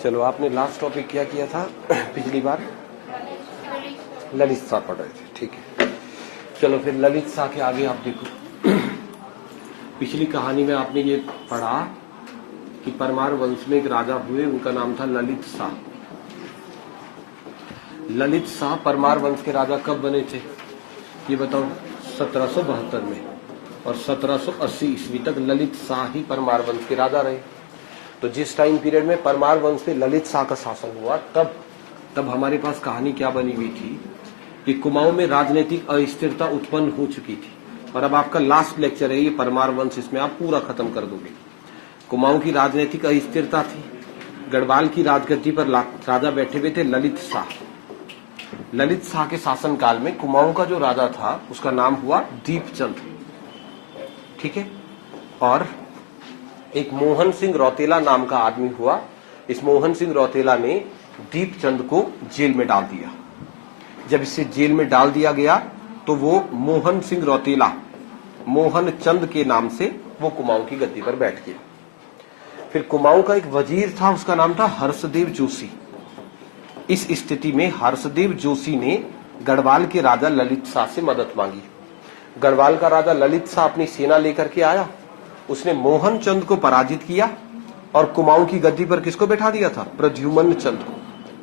चलो, आपने last topic क्या किया था पिछली बार? ललित शाह पढ़ रहे थे, ठीक है। चलो फिर ललित शाह के आगे आप देखो। पिछली कहानी में आपने ये पढ़ा कि परमार वंश में एक राजा हुए, उनका नाम था ललित शाह। ललित शाह परमार वंश के राजा कब बने थे ये बताओ? 1772 में, और 1780 ईस्वी तक ललित शाह ही परमार वंश के राजा रहे। तो जिस टाइम पीरियड में परमार वंश पे ललित शाह का शासन हुआ, तब हमारे पास कहानी क्या बनी हुई थी कि कुमाऊं में राजनीतिक अस्थिरता उत्पन्न हो चुकी थी। और अब आपका लास्ट लेक्चर है ये परमार वंश, इसमें आप पूरा खत्म कर दोगे। कुमाऊं की राजनीतिक अस्थिरता थी, गढ़वाल की राजगद्दी पर राजा बैठे हुए थे ललित शाह। ललित शाह के शासन काल में कुमाऊं का जो राजा था उसका नाम हुआ दीपचंद, ठीक है। और एक मोहन सिंह रौतेला नाम का आदमी हुआ। इस मोहन सिंह रौतेला ने दीपचंद को जेल में डाल दिया। जब इसे जेल में डाल दिया गया तो वो मोहन सिंह रौतेला मोहन चंद के नाम से वो कुमाऊं की गद्दी पर बैठ गया। फिर कुमाऊं का एक वजीर था, उसका नाम था हर्षदेव जोशी। इस स्थिति में हर्षदेव जोशी ने गढ़वाल के राजा ललित शाह से मदद मांगी। गढ़वाल का राजा ललित शाह अपनी सेना लेकर के आया, उसने मोहन चंद को पराजित किया और कुमाऊं की गद्दी पर किसको बैठा दिया था? प्रद्युम्न चंद को।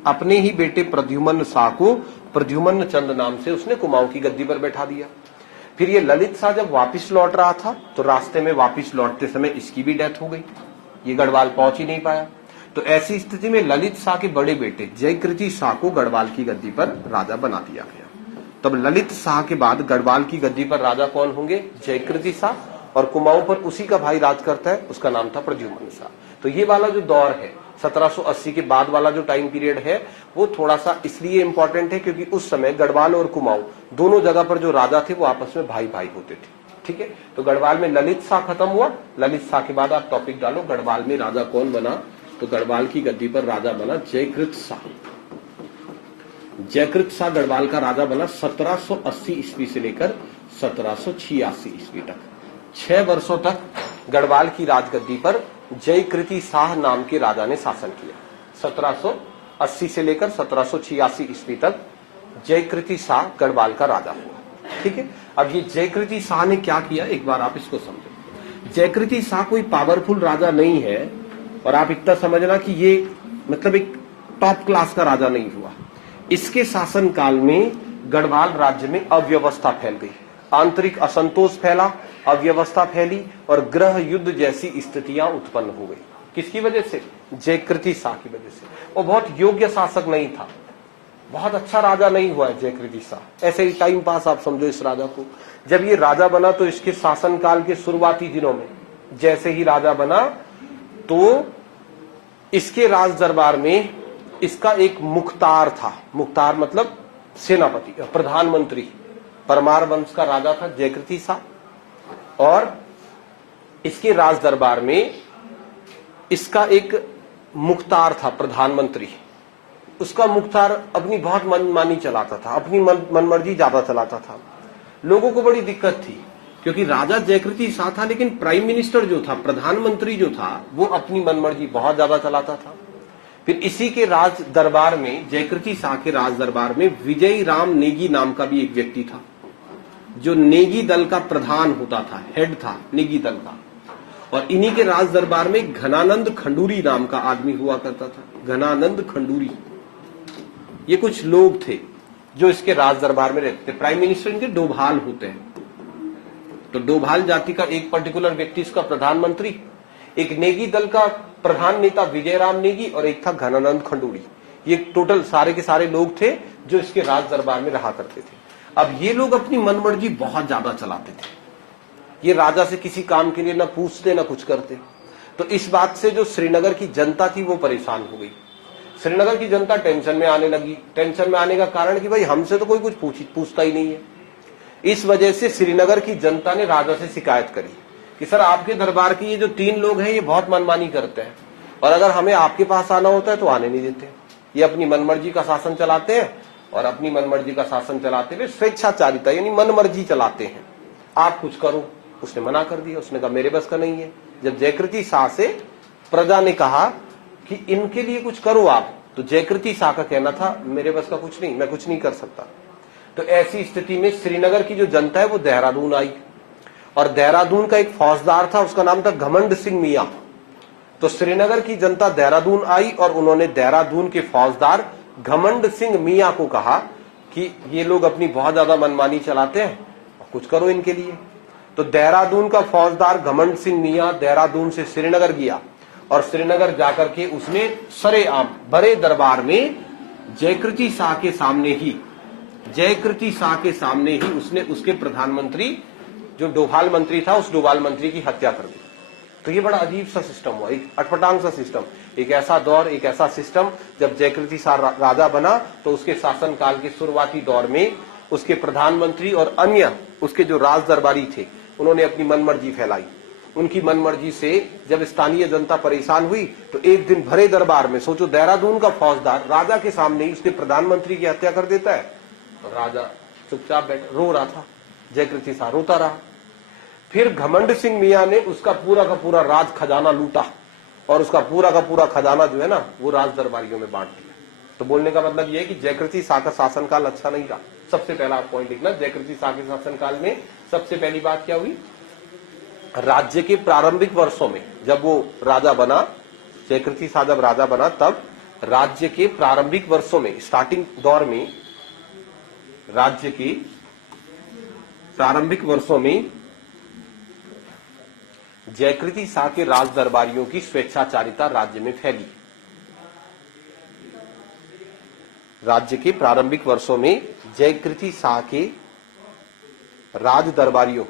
अपने ही बेटे प्रद्युम्न शाह को प्रद्युम्न चंद नाम से उसने कुमाऊं की गद्दी पर बैठा दिया। फिर ये ललित शाह जब वापिस लौट रहा था तो रास्ते में वापिस लौटते समय इसकी भी डेथ हो गई, ये गढ़वाल पहुंच ही नहीं पाया। तो ऐसी स्थिति में ललित शाह के बड़े बेटे जयकृति शाह को गढ़वाल की गद्दी पर राजा बना दिया गया। तब ललित शाह के बाद गढ़वाल की गद्दी पर राजा कौन होंगे? जयकृति शाह। और कुमाऊं पर उसी का भाई राज करता है, उसका नाम था प्रद्युम्न शाह। तो ये वाला जो दौर है 1780 के बाद वाला जो टाइम पीरियड है वो थोड़ा सा इसलिए इंपॉर्टेंट है क्योंकि उस समय गढ़वाल और कुमाऊं दोनों जगह पर जो राजा थे वो आपस में भाई भाई होते थे, ठीक है। तो गढ़वाल में ललित शाह खत्म हुआ। ललित शाह के बाद आप टॉपिक डालो गढ़वाल में राजा कौन बना? तो गढ़वाल की गद्दी पर राजा बना जयकृत शाह। जयकृत शाह गढ़वाल का राजा बना 1780 ईस्वी से लेकर 1786 ईस्वी तक। 6 वर्षों तक गढ़वाल की राजगद्दी पर जयकृति शाह नाम के राजा ने शासन किया। 1780 से लेकर 1786 ईस्वी तक जयकृति शाह गढ़वाल का राजा हुआ, ठीक है। अब ये जयकृति शाह ने क्या किया, एक बार आप इसको समझो। जयकृति शाह कोई पावरफुल राजा नहीं है, और आप इतना समझना कि ये मतलब एक टॉप क्लास का राजा नहीं हुआ। इसके शासन काल में गढ़वाल राज्य में अव्यवस्था फैल गई, आंतरिक असंतोष फैला, अव्यवस्था फैली और गृह युद्ध जैसी स्थितियां उत्पन्न हो गई। किसकी वजह से? जयकृति शाह की वजह से। वो बहुत योग्य शासक नहीं था, बहुत अच्छा राजा नहीं हुआ है जयकृति शाह। ऐसे ही टाइम पास आप समझो इस राजा को। जब ये राजा बना तो इसके शासनकाल के शुरुआती दिनों में जैसे ही राजा बना तो इसके राज दरबार में इसका एक मुख्तार था। मुख्तार मतलब सेनापति, प्रधानमंत्री। परमार वंश का राजा था जयकृति शाह, और इसके राज दरबार में इसका एक मुख्तार था प्रधानमंत्री। उसका मुख्तार अपनी बहुत मनमानी चलाता था, अपनी मनमर्जी ज्यादा चलाता था। लोगों को बड़ी दिक्कत थी क्योंकि राजा जयकृति शाह था लेकिन प्राइम मिनिस्टर जो था, प्रधानमंत्री जो था, वो अपनी मनमर्जी बहुत ज्यादा चलाता था। फिर इसी के राज दरबार में, जयकृति शाह के राज दरबार में विजय राम नेगी नाम का भी एक व्यक्ति था जो नेगी दल का प्रधान होता था, हेड था नेगी दल का। और इन्हीं के राज दरबार में घनानंद खंडूरी नाम का आदमी हुआ करता था। घनानंद खंडूरी, ये कुछ लोग थे जो इसके राज दरबार में रहते थे। प्राइम मिनिस्टर इनके डोभाल होते हैं। तो डोभाल जाति का एक पर्टिकुलर व्यक्ति इसका प्रधानमंत्री, एक नेगी दल का प्रधान नेता विजयराम नेगी और एक था घनानंद खंडूरी। ये टोटल सारे के सारे लोग थे जो इसके राज दरबार में रहा करते थे। अब ये लोग अपनी मनमर्जी बहुत ज्यादा चलाते थे। ये राजा से किसी काम के लिए ना पूछते ना कुछ करते। तो इस बात से जो श्रीनगर की जनता थी वो परेशान हो गई। श्रीनगर की जनता टेंशन में आने लगी। टेंशन में आने का कारण कि भाई हमसे तो कोई कुछ पूछता ही नहीं है। इस वजह से श्रीनगर की जनता ने राजा से शिकायत करी कि सर आपके दरबार के ये जो 3 लोग हैं ये बहुत मनमानी करते हैं, और अगर हमें आपके पास आना होता है तो आने नहीं देते। ये अपनी मनमर्जी का शासन चलाते हैं, और अपनी मनमर्जी का शासन चलाते हुए स्वेच्छाचारिता यानी मनमर्जी चलाते हैं। आप कुछ करो। उसने मना कर दिया। उसने कहा मेरे बस का नहीं है। जब जयकृति शाह से प्रजा ने कहा कि इनके लिए कुछ करो आप। तो जयकृति शाह का कहना था मेरे बस का कुछ नहीं, मैं कुछ नहीं कर सकता। तो ऐसी स्थिति में श्रीनगर की जो जनता है वो देहरादून आई, और देहरादून का एक फौजदार था, उसका नाम था घमंड सिंह मियां। तो श्रीनगर की जनता देहरादून आई और उन्होंने देहरादून के फौजदार घमंड सिंह मियां को कहा कि ये लोग अपनी बहुत ज्यादा मनमानी चलाते हैं, कुछ करो इनके लिए। तो देहरादून का फौजदार घमंड सिंह मियां देहरादून से श्रीनगर गया, और श्रीनगर जाकर के उसने सरेआम बड़े दरबार में जयकृति शाह के सामने ही उसने उसके प्रधानमंत्री जो डोभाल मंत्री था, उस डोभाल मंत्री की हत्या कर दी। तो ये बड़ा अजीब सा सिस्टम हुआ, एक अटपटांग सा सिस्टम, एक ऐसा दौर, एक ऐसा सिस्टम जब जयकृति शाह राजा बना तो उसके शासनकाल के शुरुआती दौर में उसके प्रधानमंत्री और अन्य उसके जो राज दरबारी थे उन्होंने अपनी मनमर्जी फैलाई। उनकी मनमर्जी से जब स्थानीय जनता परेशान हुई तो एक दिन भरे दरबार में, सोचो देहरादून का फौजदार राजा के सामने ही उसके प्रधानमंत्री की हत्या कर देता है। तो राजा चुपचाप बैठ रो रहा था, जयकृति शाह रोता रहा। फिर घमंड सिंह मियां ने उसका पूरा का पूरा राज खजाना लूटा, और उसका पूरा का पूरा खजाना जो है ना वो राज दरबारियों में बांट दिया। तो बोलने का मतलब यह है कि जयकृति शाह का शासनकाल अच्छा नहीं रहा। सबसे पहला पॉइंट लिखना, जयकृति शाह के शासनकाल में सबसे पहली बात क्या हुई, राज्य के प्रारंभिक वर्षों में जब वो राजा बना, जयकृति शाह जब राजा बना तब राज्य के प्रारंभिक वर्षों में, स्टार्टिंग दौर में, राज्य के प्रारंभिक वर्षों में जयकृति शाह के राज दरबारियों की स्वेच्छाचारिता राज्य में फैली। राज्य के प्रारंभिक वर्षों में जयकृति शाह के राज दरबारियों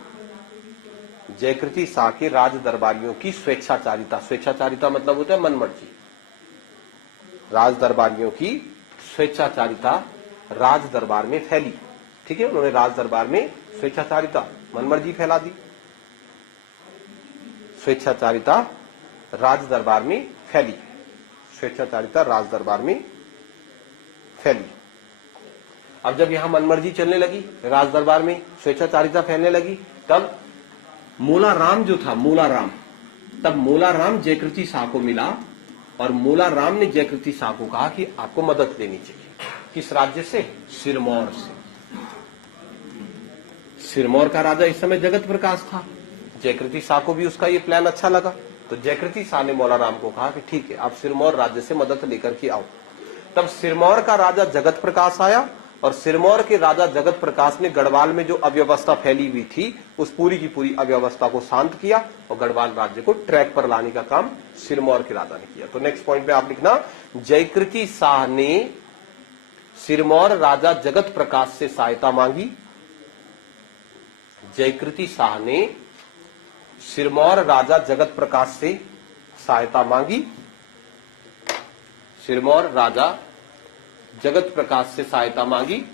की स्वेच्छाचारिता मतलब होता है मनमर्जी। राज दरबारियों की स्वेच्छाचारिता राज दरबार में फैली। ठीक है, उन्होंने राज दरबार में स्वेच्छाचारिता मनमर्जी फैला दी। स्वेच्छाचारिता राज दरबार में फैली, स्वेच्छाचारिता राज दरबार में फैली। अब जब यहां मनमर्जी चलने लगी, राज दरबार में स्वेच्छाचारिता फैलने लगी, तब मोला राम जो था, मोला राम जयकृति शाह को मिला, और मोला राम ने जयकृति शाह को कहा कि आपको मदद लेनी चाहिए। किस राज्य से? सिरमौर से। सिरमौर का राजा इस समय जगत प्रकाश था। जयकृति शाह को भी उसका ये प्लान अच्छा लगा, तो जयकृति शाह ने मौला राम को कहा कि ठीक है, आप सिरमौर राज्य से मदद लेकर के आओ। तब सिरमौर का राजा जगत प्रकाश आया, और सिरमौर के राजा जगत प्रकाश ने गढ़वाल में जो अव्यवस्था फैली हुई थी उस पूरी की पूरी अव्यवस्था को शांत किया, और गढ़वाल राज्य को ट्रैक पर लाने का काम सिरमौर के राजा ने किया। तो नेक्स्ट पॉइंट पे आप लिखना, जयकृति शाह ने सिरमौर राजा जगत प्रकाश से सहायता मांगी। जयकृति शाह ने सिरमौर राजा जगत प्रकाश से सहायता मांगी। सिरमौर राजा जगत प्रकाश से सहायता मांगी।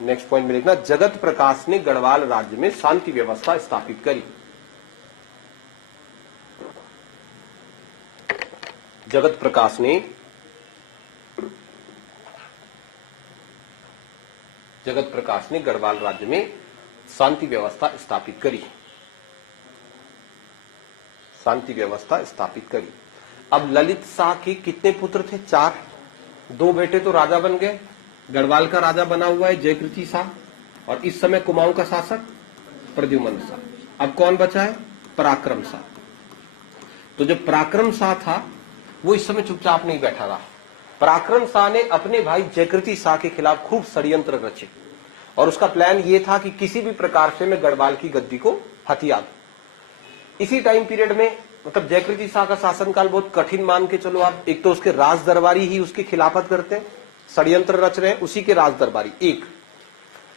नेक्स्ट पॉइंट में लिखना, जगत प्रकाश ने गढ़वाल राज्य में शांति व्यवस्था स्थापित करी। जगत प्रकाश ने गढ़वाल राज्य में शांति व्यवस्था स्थापित करी। अब ललित शाह के कितने पुत्र थे? 4। 2 बेटे तो राजा बन गए, गढ़वाल का राजा बना हुआ है जयकृति शाह, और इस समय कुमाऊं का शासक प्रद्युम्न शाह। अब कौन बचा है? पराक्रम शाह। तो जो पराक्रम शाह था वो इस समय चुपचाप नहीं बैठा रहा। पराक्रम शाह ने अपने भाई जयकृति शाह के खिलाफ खूब षड्यंत्र रचे, और उसका प्लान ये था कि किसी भी प्रकार से मैं गढ़वाल की गद्दी को हथिया दूं। इसी टाइम पीरियड में, मतलब जयकृति शाह का शासनकाल बहुत कठिन मान के चलो आप। एक तो उसके राज दरबारी ही उसकी खिलाफत करते हैं, षड्यंत्र रच रहे हैं उसी के राज दरबारी। एक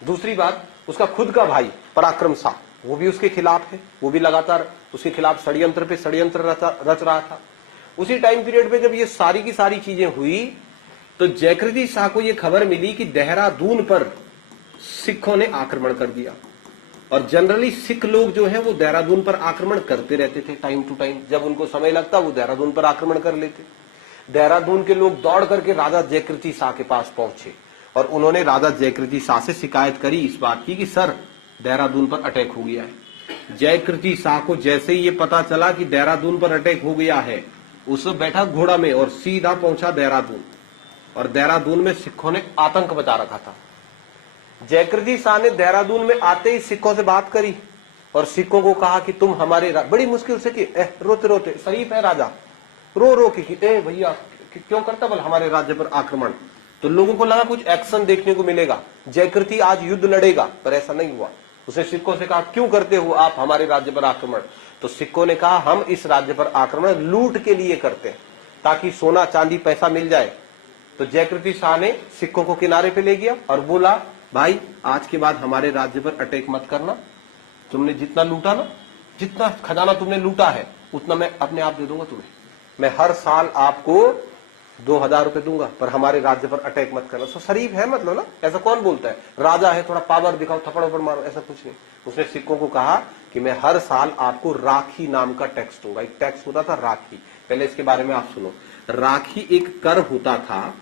दूसरी बात, उसका खुद का भाई पराक्रम शाह वो भी उसके खिलाफ है, वो भी लगातार उसके खिलाफ षड्यंत्र पे षड्यंत्र रच रहा था। उसी टाइम पीरियड में जब ये सारी की सारी चीजें हुई तो जयकृति शाह को ये खबर मिली कि देहरादून पर सिखों ने आक्रमण कर दिया, और जनरली सिख लोग जो है वो देहरादून पर आक्रमण करते रहते थे टाइम टू टाइम। जब उनको समय लगता वो देहरादून पर आक्रमण कर लेते। देहरादून के लोग दौड़ करके राजा जयकृति शाह के पास पहुंचे, और उन्होंने राजा जयकृति शाह से शिकायत करी इस बात की कि सर देहरादून पर अटैक हो गया है। जयकृति शाह को जैसे ही ये पता चला कि देहरादून पर अटैक हो गया है, उस बैठा घोड़ा में और सीधा पहुंचा देहरादून। और देहरादून में सिखों ने आतंक बचा रखा था। जयकृति शाह ने देहरादून में आते ही सिखों से बात करी और सिखों को कहा कि तुम हमारे बड़ी मुश्किल से कि रोते रोते, शरीफ है राजा, रो रो के भैया क्यों करता बोल हमारे राज्य पर आक्रमण। तो लोगों को लगा कुछ एक्शन देखने को मिलेगा, जयकृति आज युद्ध लड़ेगा, पर ऐसा नहीं हुआ। उसने सिखों से कहा क्यों करते हो आप हमारे राज्य पर आक्रमण। तो सिखों ने कहा हम इस राज्य पर आक्रमण लूट के लिए करते हैं, ताकि सोना चांदी पैसा मिल जाए। तो जयकृति शाह ने सिखों को किनारे पे ले गया और बोला भाई आज के बाद हमारे राज्य पर अटैक मत करना, तुमने जितना लूटा ना, जितना खजाना तुमने लूटा है उतना मैं अपने आप दे दूंगा तुम्हें, मैं हर साल आपको 2000 रुपए दूंगा, पर हमारे राज्य पर अटैक मत करना। तो शरीफ है मतलब ना, ऐसा कौन बोलता है, राजा है थोड़ा पावर दिखाओ थप्पड़ वप्पड़ मारो, ऐसा कुछ नहीं। उसने सिखों को कहा कि मैं हर साल आपको राखी नाम का टैक्स दूंगा। एक टैक्स होता था राखी, पहले इसके बारे में आप सुनो। राखी एक कर होता था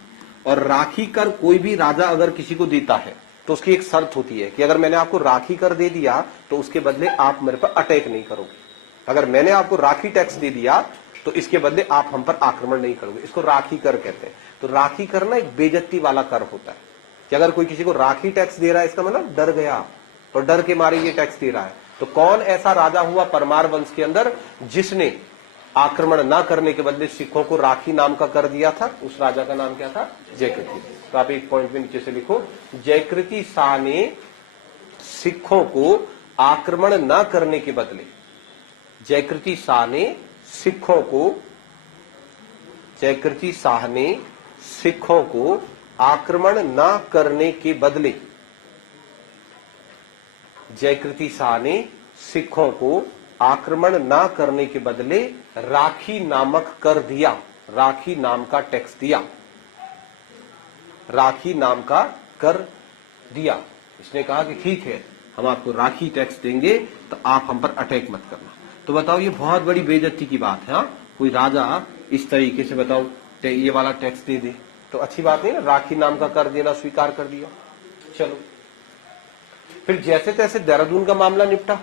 और राखी कर कोई भी राजा अगर किसी को देता है तो उसकी एक शर्त होती है कि अगर मैंने आपको राखी कर दे दिया तो उसके बदले आप मेरे पर अटैक नहीं करोगे। अगर मैंने आपको राखी टैक्स दे दिया तो इसके बदले आप हम पर आक्रमण नहीं करोगे। इसको राखी कर कहते हैं। तो राखी कर ना एक बेइज्जती वाला कर होता है कि अगर कोई किसी को राखी टैक्स दे रहा है इसका मतलब डर गया, तो डर के मारे ये टैक्स दे रहा है। तो कौन ऐसा राजा हुआ परमार वंश के अंदर जिसने आक्रमण ना करने के बदले सिखों को राखी नाम का कर दिया था? उस राजा का नाम क्या था? जयकृति। तो आप एक पॉइंट में नीचे से लिखो, जयकृति शाह ने सिखों को आक्रमण ना करने के बदले, जयकृति शाह ने सिखों को आक्रमण ना करने के बदले, जयकृति शाह ने सिखों को आक्रमण ना करने के बदले राखी नामक कर दिया, राखी नाम का टैक्स दिया, राखी नाम का कर दिया। इसने कहा कि ठीक है हम आपको राखी टैक्स देंगे तो आप हम पर अटैक मत करना। तो बताओ ये बहुत बड़ी बेइज्जती की बात है। हाँ, कोई राजा इस तरीके से बताओ ये वाला टैक्स दे दे तो अच्छी बात नहीं ना। राखी नाम का कर देना स्वीकार कर दिया। चलो फिर जैसे तैसे देहरादून का मामला निपटा।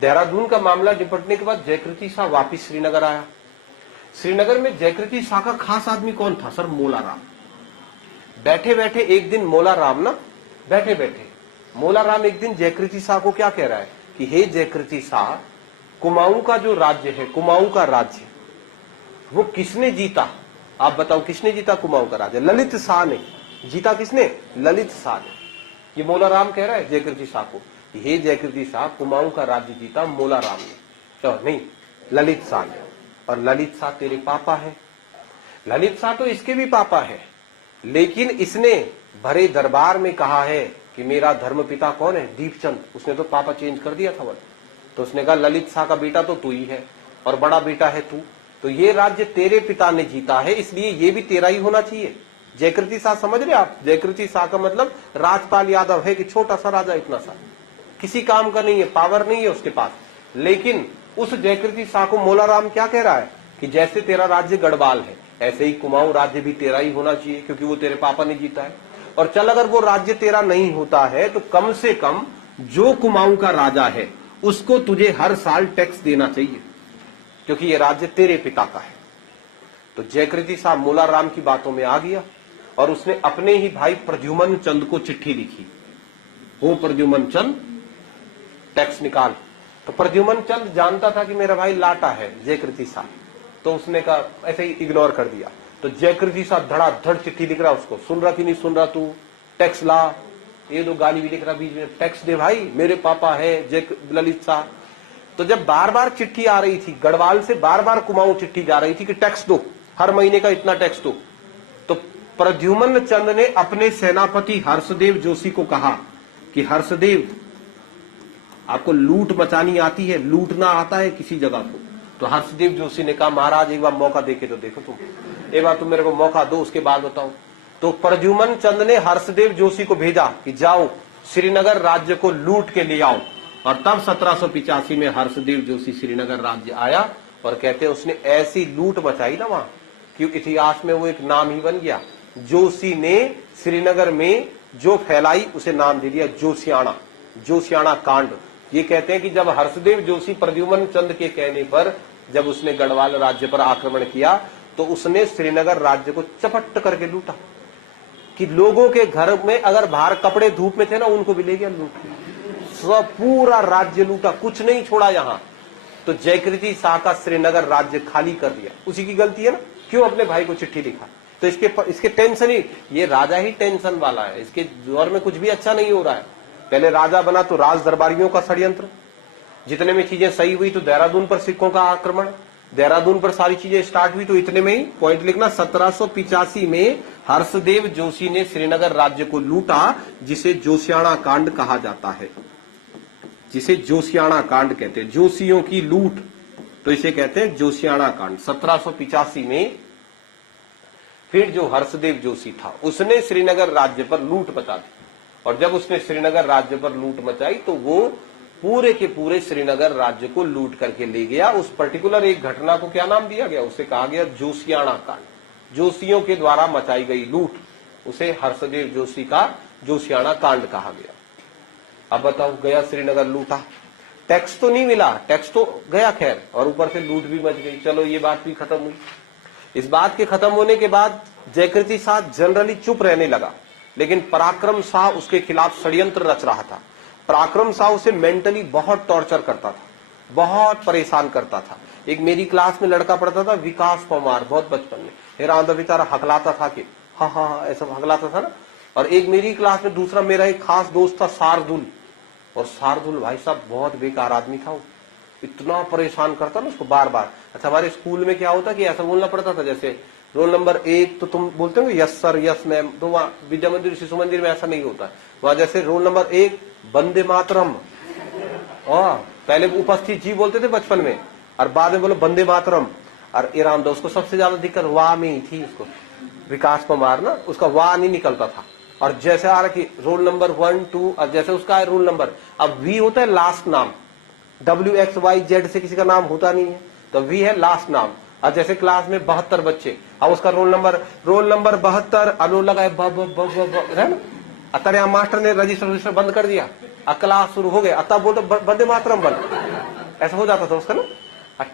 देहरादून का मामला निपटने के बाद जयकृति शाह वापिस श्रीनगर आया। श्रीनगर में जयकृति शाह का खास आदमी कौन था? सर मोला राम। बैठे बैठे एक दिन मोला राम ना, बैठे बैठे मोला राम एक दिन जयकृति शाह को क्या कह रहा है कि हे जयकृति शाह, कुमाऊं का जो राज्य है, कुमाऊं का राज्य वो किसने जीता? आप बताओ किसने जीता कुमाऊं का राज्य? ललित शाह ने जीता। किसने? ललित शाह ने। ये मोला राम कह रहा है जयकृति शाह को, हे जयकृति शाह, कुमाऊं का राज्य जीता मोला राम ने, तो नहीं ललित शाह ने। और ललित शाह तेरे पापा है। ललित शाह तो इसके भी पापा है, लेकिन इसने भरे दरबार में कहा है कि मेरा धर्म पिता कौन है? दीपचंद। उसने तो पापा चेंज कर दिया था। तो उसने कहा ललित शाह का बेटा तो तू ही है और बड़ा बेटा है तू, तो ये राज्य तेरे पिता ने जीता है, इसलिए ये भी तेरा ही होना चाहिए। जयकृति शाह समझ रहे आप? जयकृति शाह का मतलब राजपाल यादव है कि छोटा सा राजा, इतना सा, किसी काम का नहीं है, पावर नहीं है उसके पास। लेकिन उस जयकृति शाह को मोला राम क्या कह रहा है कि जैसे तेरा राज्य गढ़वाल है ऐसे ही कुमाऊं राज्य भी तेरा ही होना चाहिए, क्योंकि वो तेरे पापा ने जीता है। और चल अगर वो राज्य तेरा नहीं होता है तो कम से कम जो कुमाऊं का राजा है उसको तुझे हर साल टैक्स देना चाहिए, क्योंकि ये राज्य तेरे पिता का है। तो जयकृति शाह मोला राम की बातों में आ गया और उसने अपने ही भाई प्रद्युमन चंद को चिट्ठी लिखी, हो प्रद्युमन चंद टैक्स निकाल। तो प्रद्युमन चंद जानता था कि मेरा भाई लाटा है जयकृति शाह, तो उसने कहा ऐसे ही इग्नोर कर दिया। तो जयकृति शाह धड़ाधड़ चिट्ठी लिख रहा, उसको सुन रहा कि नहीं सुन रहा, तू टैक्स ला, ये दो गाली भी लिख रहा बीच में, टैक्स दे भाई, मेरे पापा है जय ललित शाह। तो जब बार बार चिट्ठी आ रही थी गढ़वाल से, बार बार कुमाऊं चिट्ठी जा रही थी कि टैक्स दो, हर महीने का इतना टैक्स दो, तो प्रद्युमन चंद ने अपने सेनापति हर्षदेव जोशी को कहा कि हर्षदेव आपको लूट मचानी आती है, लूटना आता है किसी जगह को? तो हर्षदेव जोशी ने कहा महाराज एक बार मौका देके तो देखो, तुम एक बार तुम मेरे को मौका दो, उसके बाद बताओ। तो प्रद्युमन चंद ने हर्षदेव जोशी को भेजा कि जाओ श्रीनगर राज्य को लूट के ले आओ। और तब 1785 में हर्षदेव जोशी श्रीनगर राज्य आया और कहते हैं उसने ऐसी लूट मचाई ना वहां कि इतिहास में वो एक नाम ही बन गया। जोशी ने श्रीनगर में जो फैलाई उसे नाम दे दिया जोशियाणा, जोशियाणा कांड। ये कहते हैं कि जब हर्षदेव जोशी प्रद्युम्न चंद के कहने पर जब उसने गढ़वाल राज्य पर आक्रमण किया तो उसने श्रीनगर राज्य को चपट करके लूटा, कि लोगों के घर में अगर बाहर कपड़े धूप में थे ना, उनको भी ले गया लूट के, सब पूरा राज्य लूटा, कुछ नहीं छोड़ा यहां। तो जयकृति शाह का श्रीनगर राज्य खाली कर दिया, उसी की गलती है ना, क्यों अपने भाई को चिट्ठी लिखा। तो इसके टेंशन ही, ये राजा ही टेंशन वाला है, इसके दौर में कुछ भी अच्छा नहीं हो रहा है। पहले राजा बना तो राज दरबारियों का षड्यंत्र, जितने में चीजें सही हुई तो देहरादून पर सिखों का आक्रमण, देहरादून पर सारी चीजें स्टार्ट हुई तो इतने में ही पॉइंट लिखना, 1785 में हर्षदेव जोशी ने श्रीनगर राज्य को लूटा, जिसे जोशियाणा कांड कहा जाता है, जिसे जोशियाणा कांड कहते हैं, जोशियों की लूट, तो इसे कहते हैं जोशियाणा कांड। 1785 में फिर जो हर्षदेव जोशी था उसने श्रीनगर राज्य पर लूट मचा दी, और जब उसने श्रीनगर राज्य पर लूट मचाई तो वो पूरे के पूरे श्रीनगर राज्य को लूट करके ले गया। उस पर्टिकुलर एक घटना को क्या नाम दिया गया, उसे कहा गया जोशियाणा कांड, जोशियों के द्वारा मचाई गई लूट, उसे हर्षदेव जोशी का जोशियाणा कांड कहा गया। अब बताओ, गया श्रीनगर लूटा, टैक्स तो नहीं मिला, टैक्स तो गया खैर, और ऊपर से लूट भी मच गई, चलो ये बात भी खत्म हुई। इस बात के खत्म होने के बाद जयकृति शाह जनरली चुप रहने लगा, लेकिन पराक्रम शाह उसके खिलाफ षड्यंत्र रच रहा था। पराक्रम शाह उसे मेंटली बहुत टॉर्चर करता था, बहुत परेशान करता था। एक मेरी क्लास में लड़का पढ़ता था विकास परमार, बहुत बचपन में, मेरा आंधा बेचारा हकलाता था कि हाँ हाँ हाँ ऐसा हकलाता था ना। और एक मेरी क्लास में दूसरा मेरा एक खास दोस्त था शार्दुल, और शार्दुल भाई साहब बहुत बेकार आदमी था, इतना परेशान करता ना उसको बार बार। अच्छा, हमारे स्कूल में क्या होता कि ऐसा बोलना पड़ता था, जैसे रोल नंबर 1 तो तुम बोलते हो यस सर यस मैम, तो वहाँ विद्या मंदिर शिशु मंदिर में ऐसा नहीं होता। वहां जैसे रोल नंबर 1 वंदे मातरम, और पहले उपस्थित जी बोलते थे बचपन में, और बाद में बोलो वंदे मातरम। और ईरान दो उसको सबसे ज्यादा दिक्कत वाह में ही थी, उसको विकास कुमार ना, उसका वाह नहीं निकलता था। और जैसे आ रहा कि रोल नंबर 1 2, अब जैसे उसका है रोल नंबर, अब वी होता है लास्ट नाम, WXYZ से किसी का नाम होता नहीं है, तो वी है लास्ट नाम। और जैसे क्लास में 72 बच्चे, अब उसका रोल नंबर 72, अनु लगा है ना, अतर यहाँ मास्टर ने रजिस्टर बंद कर दिया, क्लास शुरू हो गया, तब बोलते वंदे मातरम बंद, ऐसा हो जाता था उसका ना,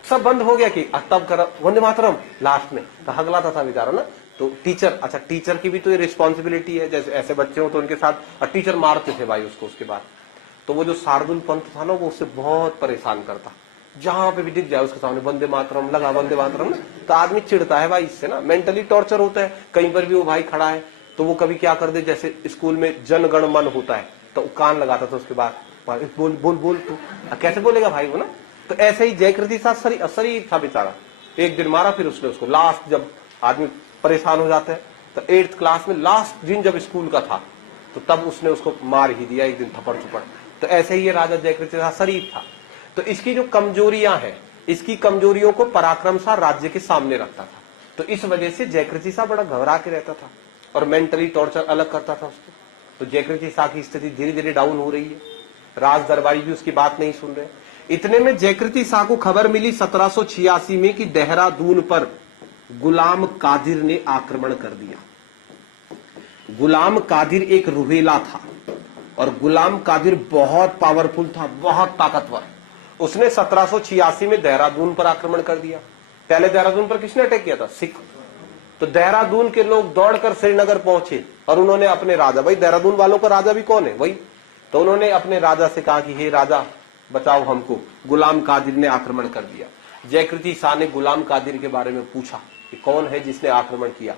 सब बंद हो गया कि तब कर वंदे मातरम लास्ट में, तो हगलाता था बेचारा ना। तो टीचर, अच्छा टीचर की भी तो ये रिस्पॉन्सिबिलिटी है, जैसे ऐसे बच्चे हो तो उनके साथ, और टीचर मारते थे भाई उसको उसके बाद। तो वो जो शार्दुल पंत था ना, वो उससे बहुत परेशान करता, जहां पे भी दिख जाए उसके सामने वंदे मातरम लगा, वंदे मातरम ना, तो आदमी चिढ़ता है भाई इससे ना, मेंटली टॉर्चर होता है। कहीं पर भी वो भाई खड़ा है तो वो कभी क्या कर दे, जैसे स्कूल में जन गण मन होता है तो कान लगाता था उसके बाद, बोल बोल बोल तू, कैसे बोलेगा भाई वो ना। तो ऐसे ही जयकृति शाह शरीर था बेचारा, एक दिन मारा, फिर उसने उसको लास्ट, जब आदमी परेशान हो जाता है तो 8th क्लास में लास्ट दिन जब स्कूल का था तो तब उसने उसको मार ही दिया एक दिन थप्पड़ थप्पड़। तो ऐसे ही ये राजा जयकृति शाह शरीफ था। तो इसकी जो कमजोरियां हैं, इसकी कमजोरियों को पराक्रम शाह राज्य के सामने रखता था, तो इस वजह से जयकृति शाह बड़ा घबरा के रहता था और मेंटली टॉर्चर अलग करता था उसको। तो जयकृति शाह की स्थिति धीरे धीरे डाउन हो रही है, राज दरबारी भी उसकी बात नहीं सुन रहे। इतने में जयकृति शाह को खबर मिली 1786 में कि देहरादून पर गुलाम कादिर ने आक्रमण कर दिया। गुलाम कादिर एक रुहेला था, और गुलाम कादिर बहुत पावरफुल था, बहुत ताकतवर। उसने 1786 में देहरादून पर आक्रमण कर दिया। पहले देहरादून पर किसने अटैक किया था? सिख। तो देहरादून के लोग दौड़कर श्रीनगर पहुंचे और उन्होंने अपने राजा, भाई देहरादून वालों का राजा भी कौन है? वही। तो उन्होंने अपने राजा से कहा कि हे राजा बचाओ हमको, गुलाम कादिर ने आक्रमण कर दिया। जयकृति शाह ने गुलाम कादिर के बारे में पूछा कि कौन है जिसने आक्रमण किया।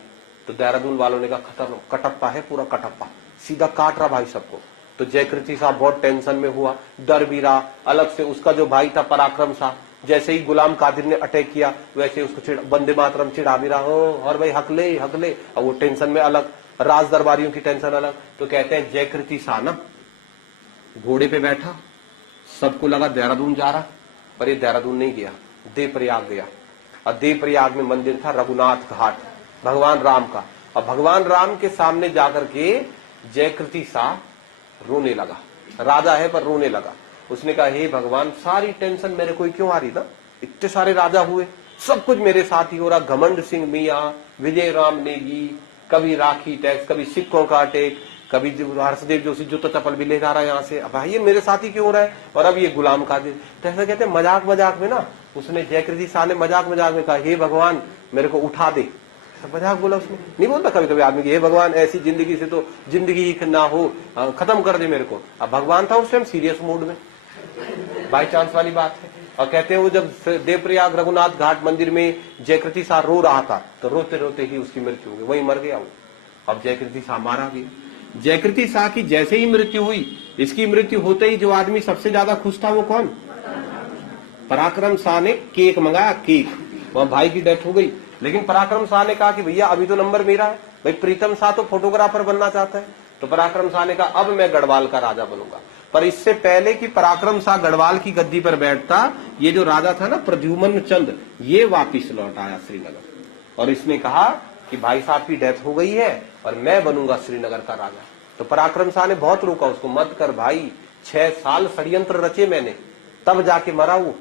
तो देहरादून वालों ने कहा खतर कटप्पा है, पूरा कटप्पा, सीधा काट रहा भाई सबको। तो जयकृति शाह बहुत टेंशन में हुआ, डर भी रहा। अलग से उसका जो भाई था पराक्रम शाह, जैसे ही गुलाम कादिर ने अटैक किया वैसे उसको वंदे मातरम चिढ़ा भी रहा हो, और भाई हकले हकले, और वो टेंशन में अलग, राज दरबारियों की टेंशन अलग। तो कहते हैं जयकृति शाह ना घोड़े पे बैठा, सबको लगा देहरादून जा रहा, पर ये देहरादून नहीं गया, देवप्रयाग गया। और देवप्रयाग में मंदिर था रघुनाथ घाट, भगवान राम का। और भगवान राम के सामने जाकर के जयकृति शाह रोने लगा। राजा है पर रोने लगा। उसने कहा हे भगवान, सारी टेंशन मेरे को क्यों आ रही ना, इतने सारे राजा हुए, सब कुछ मेरे साथ ही हो रहा, घमंड सिंह मियाँ, विजय राम नेगी, कभी राखी टैक्स, कभी सिखों का अटैक, कभी हर्षदेव जोशी जूता चप्पल भी ले जा रहा है यहाँ से, अब भाई ये मेरे साथ ही क्यों हो रहा है, और अब ये गुलाम कादिर। तो ऐसा कहते हैं मजाक मजाक में ना, उसने जयकृति शाह ने मजाक मजाक में कहा हे भगवान मेरे को उठा दे, मजाक बोला उसने। नहीं बोलता कभी कभी आदमी हे भगवान ऐसी जिंदगी से तो जिंदगी ही ना हो, खत्म कर दे मेरे को। अब भगवान था उस टाइम सीरियस मूड में, बाई चांस वाली बात है। और कहते हैं वो जब देवप्रयाग रघुनाथ घाट मंदिर में जयकृति शाह रो रहा था तो रोते रोते ही उसकी मृत्यु हो गई, वही मर गया वो। अब जयकृति शाह मारा गया। जयकृति शाह की जैसे ही मृत्यु हुई, इसकी मृत्यु होते ही जो आदमी सबसे ज्यादा खुश था वो कौन? पराक्रम शाह ने केक मंगाया, केक, वहां भाई की डेथ हो गई, लेकिन पराक्रम शाह ने कहा कि भैया अभी तो नंबर मेरा है। भाई प्रीतम शाह तो फोटोग्राफर बनना चाहता है, तो पराक्रम शाह ने कहा अब मैं गढ़वाल का राजा बनूंगा। पर इससे पहले कि पराक्रम शाह गढ़वाल की गद्दी पर बैठता, ये जो राजा था ना प्रद्युम्न चंद, ये वापिस लौट आया श्रीनगर, और इसने कहा कि भाई साहब की डेथ हो गई है और मैं बनूंगा श्रीनगर का राजा। तो पराक्रम शाह ने बहुत रोका उसको, मत कर भाई, 6 साल षड्यंत्र रचे मैंने, तब जाके मरा वो।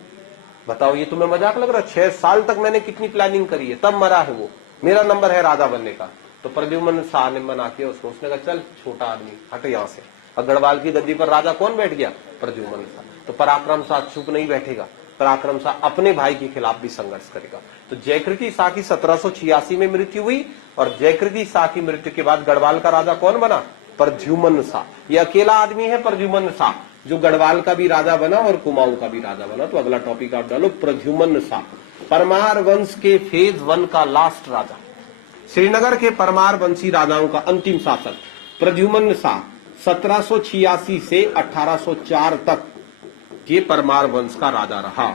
बताओ ये तुम्हें मजाक लग रहा है? 6 साल तक मैंने कितनी प्लानिंग करी है, तब मरा है वो, मेरा नंबर है राजा बनने का। तो प्रद्युम्न शाह ने मना के उसको, उसने कहा चल छोटा आदमी हट यहां से। और गढ़वाल की गद्दी पर राजा कौन बैठ गया? प्रद्युम्न शाह। तो पराक्रम शाह चुप नहीं बैठेगा, पराक्रम शाह अपने भाई के खिलाफ भी संघर्ष करेगा। तो जयकृति शाह की 1786 में मृत्यु हुई, और जयकृति शाह की मृत्यु के बाद गढ़वाल का राजा कौन बना? प्रद्युम्न शाह। ये अकेला आदमी है प्रद्युम्न शाह जो गढ़वाल का भी राजा बना और कुमाऊं का भी राजा बना। तो अगला टॉपिक आप डालो, प्रद्युम्न शाह, परमार वंश के फेज 1 का लास्ट राजा, श्रीनगर के परमार वंशी राजाओं का अंतिम शासक प्रद्युम्न शाह 1786 से 1804 तक ये परमार वंश का राजा रहा।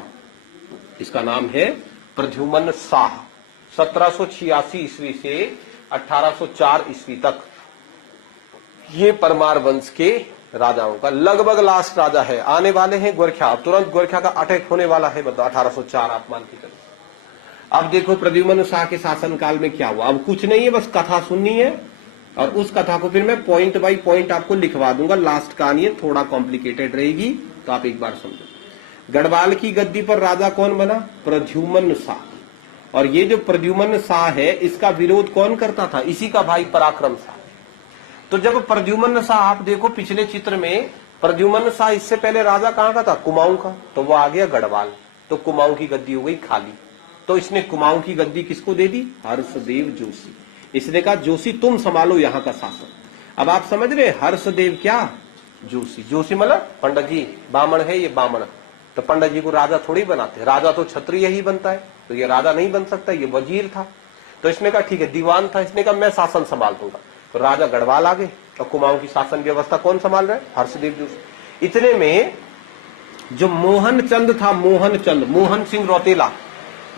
इसका नाम है प्रद्युम्न शाह। 1786 ईस्वी से 1804 ईस्वी तक ये परमार वंश के राजाओं का लगभग लास्ट राजा है। आने वाले हैं गोरखा, अब तुरंत गोरखा का अटैक होने वाला है, मतलब 1804 आप मान के चलो। अब देखो प्रद्युम्न शाह के शासनकाल में क्या हुआ। अब कुछ नहीं है, बस कथा सुननी है, और उस कथा को फिर मैं पॉइंट बाय पॉइंट आपको लिखवा दूंगा। लास्ट कहानी है, थोड़ा कॉम्प्लिकेटेड रहेगी, तो आप एक बार समझो। गढ़वाल की गद्दी पर राजा कौन बना? प्रद्युम्न शाह। और ये जो प्रद्युम्न शाह है, इसका विरोध कौन करता था? इसी का भाई पराक्रम शाह। तो जब प्रद्युम्न शाह, आप देखो पिछले चित्र में, प्रद्युम्न शाह इससे पहले राजा कहां का था? कुमाऊं का। तो वो आ गया गढ़वाल, तो कुमाऊं की गद्दी हो गई खाली। तो इसने कुमाऊं की गद्दी किसको दे दी? हर्षदेव जोशी। इसने कहा जोशी तुम संभालो यहाँ का शासन। अब आप समझ रहे, हर्षदेव क्या? जोशी। जोशी मतलब पंडित जी, बामण है ये, बामण। तो पंडित जी को राजा थोड़ी बनाते, राजा तो क्षत्रिय ही बनता है, तो ये राजा नहीं बन सकता, ये वजीर था। तो इसने कहा ठीक है, दीवान था, इसने कहा मैं शासन संभाल दूंगा। तो राजा गढ़वाल आ गए, और कुमाऊं की शासन व्यवस्था कौन संभाल रहा है? हर्षदेव जोशी। इतने में जो मोहन चंद था, मोहन चंद, मोहन सिंह रौतेला,